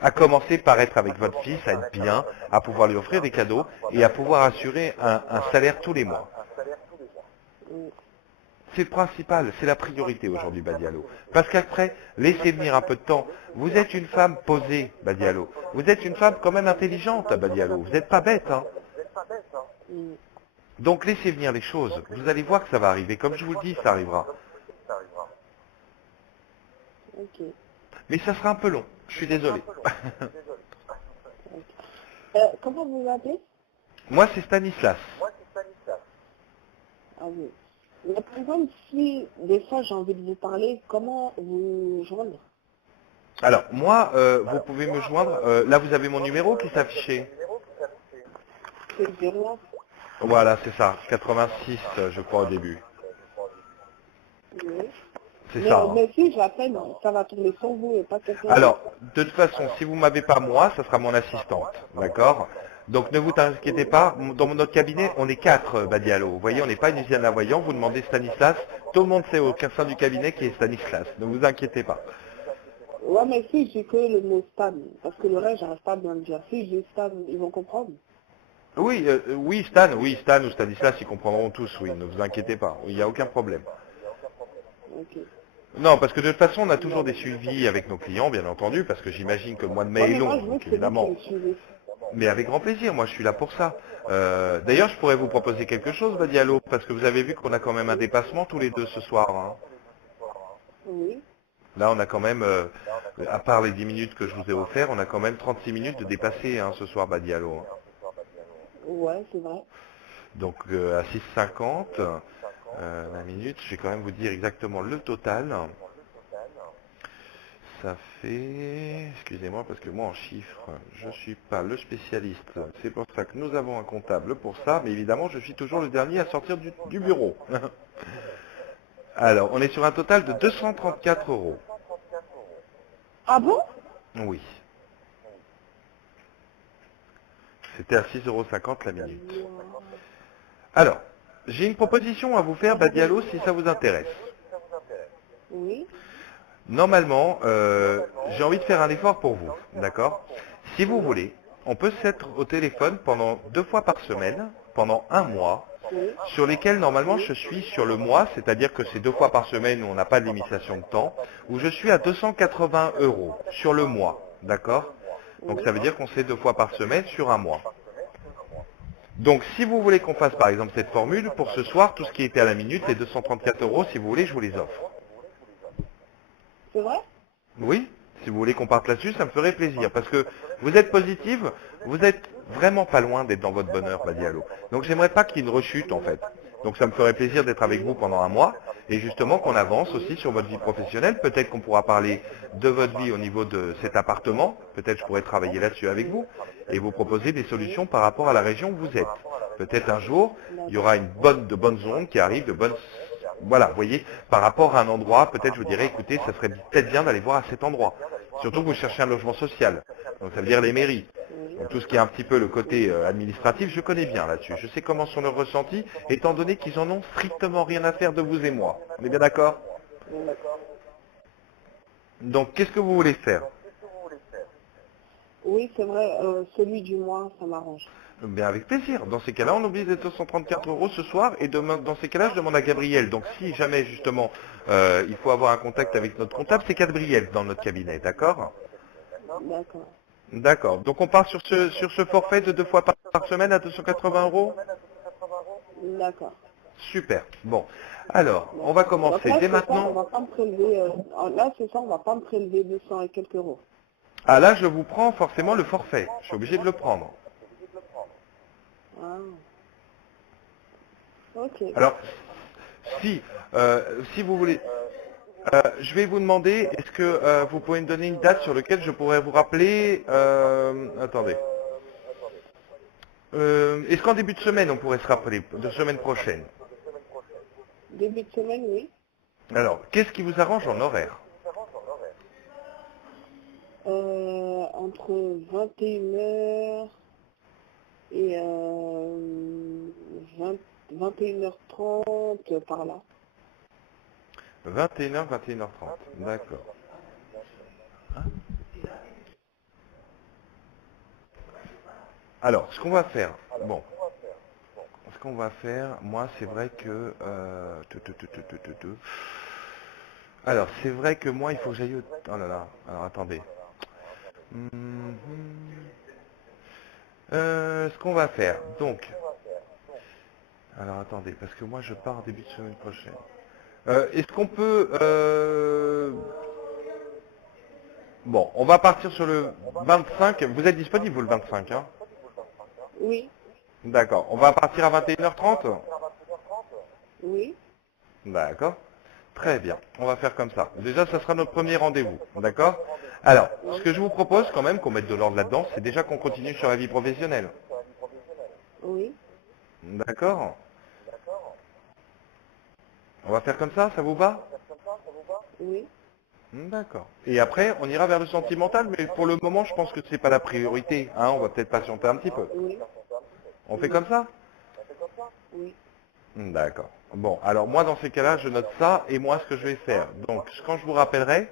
À commencer par être avec votre fils, à être bien, à pouvoir lui offrir des cadeaux et à pouvoir assurer un salaire tous les mois. Oui. C'est le principal, c'est la priorité aujourd'hui, Badialo. Parce qu'après, laissez venir un peu de temps. Vous êtes une femme posée, Badialo. Vous êtes une femme quand même intelligente, Badialo. Vous n'êtes pas bête, hein. Oui. Donc laissez venir les choses. Vous allez voir que ça va arriver. Comme je vous le dis, ça arrivera. Ok. Mais ça sera un peu long. Je suis désolé. Ok. Comment vous vous appelez? Moi, c'est Stanislas. Ah oui. Mais par exemple, si des fois j'ai envie de vous parler, comment vous joindre? Alors, moi, vous pouvez me joindre. Là, vous avez mon numéro qui s'affichait. C'est 09. Voilà, c'est ça. 86, je crois, au début. Oui. C'est ça, hein. Mais si j'appelle, ça va tomber sur vous et pas quelqu'un d'autre. Alors, de toute façon, si vous ne m'avez pas moi, ça sera mon assistante. D'accord? Donc, ne vous inquiétez pas. Dans notre cabinet, on est 4, Badialo. Vous voyez, on n'est pas une usine à voyants. Vous demandez Stanislas. Tout le monde sait au sein du cabinet qui est Stanislas. Ne vous inquiétez pas. Ouais, mais si j'ai que le mot Stan, parce que le reste, j'arrive pas à bien le dire. Si j'ai Stan, ils vont comprendre. Oui, oui, Stan ou Stanislas, ils comprendront tous, oui, ne vous inquiétez pas, il n'y a aucun problème. Ok. Non, parce que de toute façon, on a toujours des D'accord. suivis avec nos clients, bien entendu, parce que j'imagine que le mois de Ouais, mai est mais moi, long, je veux donc que c'est vous qui évidemment. me suivez. Mais avec grand plaisir, moi je suis là pour ça. D'ailleurs, je pourrais vous proposer quelque chose, Badialo, parce que vous avez vu qu'on a quand même un Oui. dépassement tous les deux ce soir, hein. Oui. Là, on a quand même, à part les 10 minutes que je vous ai offert, on a quand même 36 minutes de dépasser hein, ce soir, Badialo, hein. Ouais, c'est vrai. Donc à 6,50 la minute, je vais quand même vous dire exactement le total. Ça fait, excusez-moi parce que moi en chiffres, je ne suis pas le spécialiste. C'est pour ça que nous avons un comptable pour ça, mais évidemment je suis toujours le dernier à sortir du bureau. Alors, on est sur un total de 234 euros. Ah bon? Oui, c'était à 6,50 € la minute. Wow. Alors, j'ai une proposition à vous faire, Badialo, si ça vous intéresse. Oui. Normalement, j'ai envie de faire un effort pour vous, d'accord? Si vous Oui. voulez, on peut s'être au téléphone pendant 2 fois par semaine, pendant un mois, Oui. sur lesquels normalement Oui. je suis sur le mois, c'est-à-dire que c'est 2 fois par semaine où on n'a pas de limitation de temps, où je suis à 280 € sur le mois, d'accord? Donc Oui. ça veut dire qu'on se fait 2 fois par semaine sur un mois. Donc si vous voulez qu'on fasse par exemple cette formule, pour ce soir, tout ce qui était à la minute, les 234 euros, si vous voulez, je vous les offre. C'est vrai? Oui, si vous voulez qu'on parte là-dessus, ça me ferait plaisir. Parce que vous êtes positive, vous êtes vraiment pas loin d'être dans votre bonheur, Badialo. Donc j'aimerais pas qu'il y ait une rechute en fait. Donc ça me ferait plaisir d'être avec vous Oui. pendant un mois et justement qu'on avance Oui. aussi sur votre vie professionnelle. Peut-être qu'on pourra parler de votre vie au niveau de cet appartement. Peut-être je pourrais travailler là-dessus avec vous et vous proposer des Oui. solutions par rapport à la région où vous êtes. Peut-être un jour, il y D'accord. aura de bonnes ondes qui arrivent, de bonnes voilà, vous voyez, par rapport à un endroit, peut-être je vous dirais, écoutez, ça serait peut-être bien d'aller voir à cet endroit. Surtout que vous cherchez un logement social. Donc ça veut dire les mairies. Oui. Donc tout ce qui est un petit peu le côté Oui. administratif, je connais bien là-dessus. Je sais comment sont leurs ressentis, étant donné qu'ils en ont strictement rien à faire de vous et moi. On est bien d'accord? Oui. Donc qu'est-ce que vous voulez faire? Oui, c'est vrai, celui du mois, ça m'arrange. Bien avec plaisir. Dans ces cas-là, on oublie les 234 euros ce soir et demain, dans ces cas-là, je demande à Gabriel. Donc si jamais justement il faut avoir un contact avec notre comptable, c'est Gabriel dans notre cabinet, d'accord? D'accord. D'accord. Donc on part sur ce forfait de 2 fois par semaine à 280 euros? D'accord. Super. Bon. Alors, on va D'accord. Donc commencer là, dès ce soir, on maintenant. va pas me prélever, là, ce soir, on va pas me prélever 200 et quelques euros. Ah là, je vous prends forcément le forfait. Je suis obligé de le prendre. Ah. Ok. Alors, si vous voulez, je vais vous demander, est-ce que vous pouvez me donner une date sur laquelle je pourrais vous rappeler attendez. Est-ce qu'en début de semaine, on pourrait se rappeler, de semaine prochaine? Début de semaine, oui. Alors, qu'est-ce qui vous arrange en horaire? Entre 21h et 21h30 par là. 21h, 21h30. D'accord. Alors, ce qu'on va faire, bon, ce qu'on va faire, moi, c'est vrai que... Alors, c'est vrai que moi, il faut que j'aille au... Oh là là, alors attendez. Mhm. Ce qu'on va faire, donc... Alors, attendez, parce que moi, je pars début de semaine prochaine. Est-ce qu'on peut... Bon, on va partir sur le 25. Vous êtes disponible, vous, le 25, hein? Oui, D'accord. On va partir à 21h30? oui, D'accord. Très bien. On va faire comme ça. Déjà, ça sera notre premier rendez-vous. D'accord? Alors, ce oui, que je vous propose quand même qu'on mette de l'ordre là-dedans, c'est déjà qu'on continue sur la vie professionnelle. oui, D'accord? On va faire comme ça vous va? oui, D'accord. Et après, on ira vers le sentimental, mais pour le moment, je pense que c'est pas la priorité. Hein, on va peut-être patienter un petit peu. oui, On fait oui, comme ça? oui, D'accord. Bon, alors moi dans ces cas-là, je note ça et moi ce que je vais faire. Donc quand je vous rappellerai,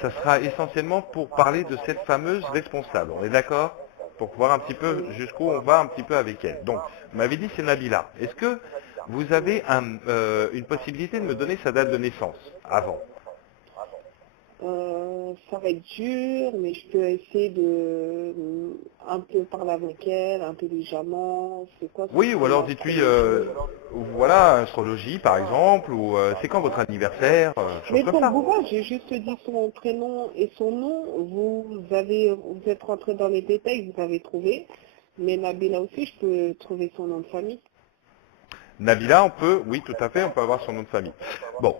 ça sera essentiellement pour parler de cette fameuse responsable. On est d'accord? Pour voir un petit peu oui, jusqu'où on va un petit peu avec elle. Donc, vous m'avez dit c'est Nabila. Est-ce que vous avez oui. une possibilité de me donner sa date de naissance avant? Ça va être dur, mais je peux essayer de un peu parler avec elle, intelligemment. C'est quoi son Oui, ou alors prénom, dites-lui, astrologie. voilà, astrologie par exemple, ou c'est quand votre anniversaire, chose Mais comme pour ça. vous voir, j'ai juste dit son prénom et son nom. Vous êtes rentré dans les détails, vous avez trouvé. Mais Nabila aussi, je peux trouver son nom de famille. Nabila, on peut, oui, tout à fait, on peut avoir son nom de famille. Bon,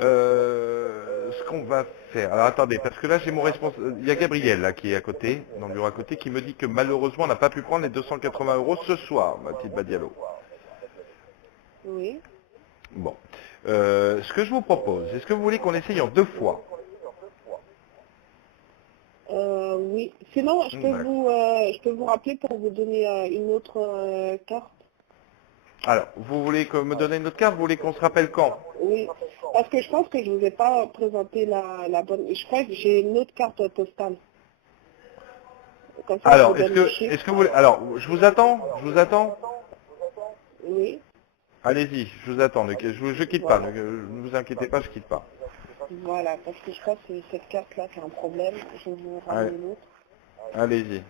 ce qu'on va faire, alors attendez, parce que là j'ai mon responsable, il y a Gabriel là qui est à côté, dans le bureau à côté, qui me dit que malheureusement on n'a pas pu prendre les 280 euros ce soir, ma petite Badialo. Oui. Bon, ce que je vous propose, est-ce que vous voulez qu'on essaye en deux fois? Oui. Sinon, D'accord. je peux vous rappeler pour vous donner une autre carte. Alors, vous voulez que me donner une autre carte, vous voulez qu'on se rappelle quand? Oui. Parce que je pense que je vous ai pas présenté la bonne. Je crois que j'ai une autre carte postale. Comme ça, je vous Alors, donne les est-ce chiffres. que vous voulez, alors, je vous attends. Oui. Allez-y, je vous attends, je quitte pas, Voilà. ne vous inquiétez pas, je quitte pas. Voilà. Parce que je crois que c'est cette carte-là qui a un problème. Je vais vous Allez, ramener l'autre. allez-y.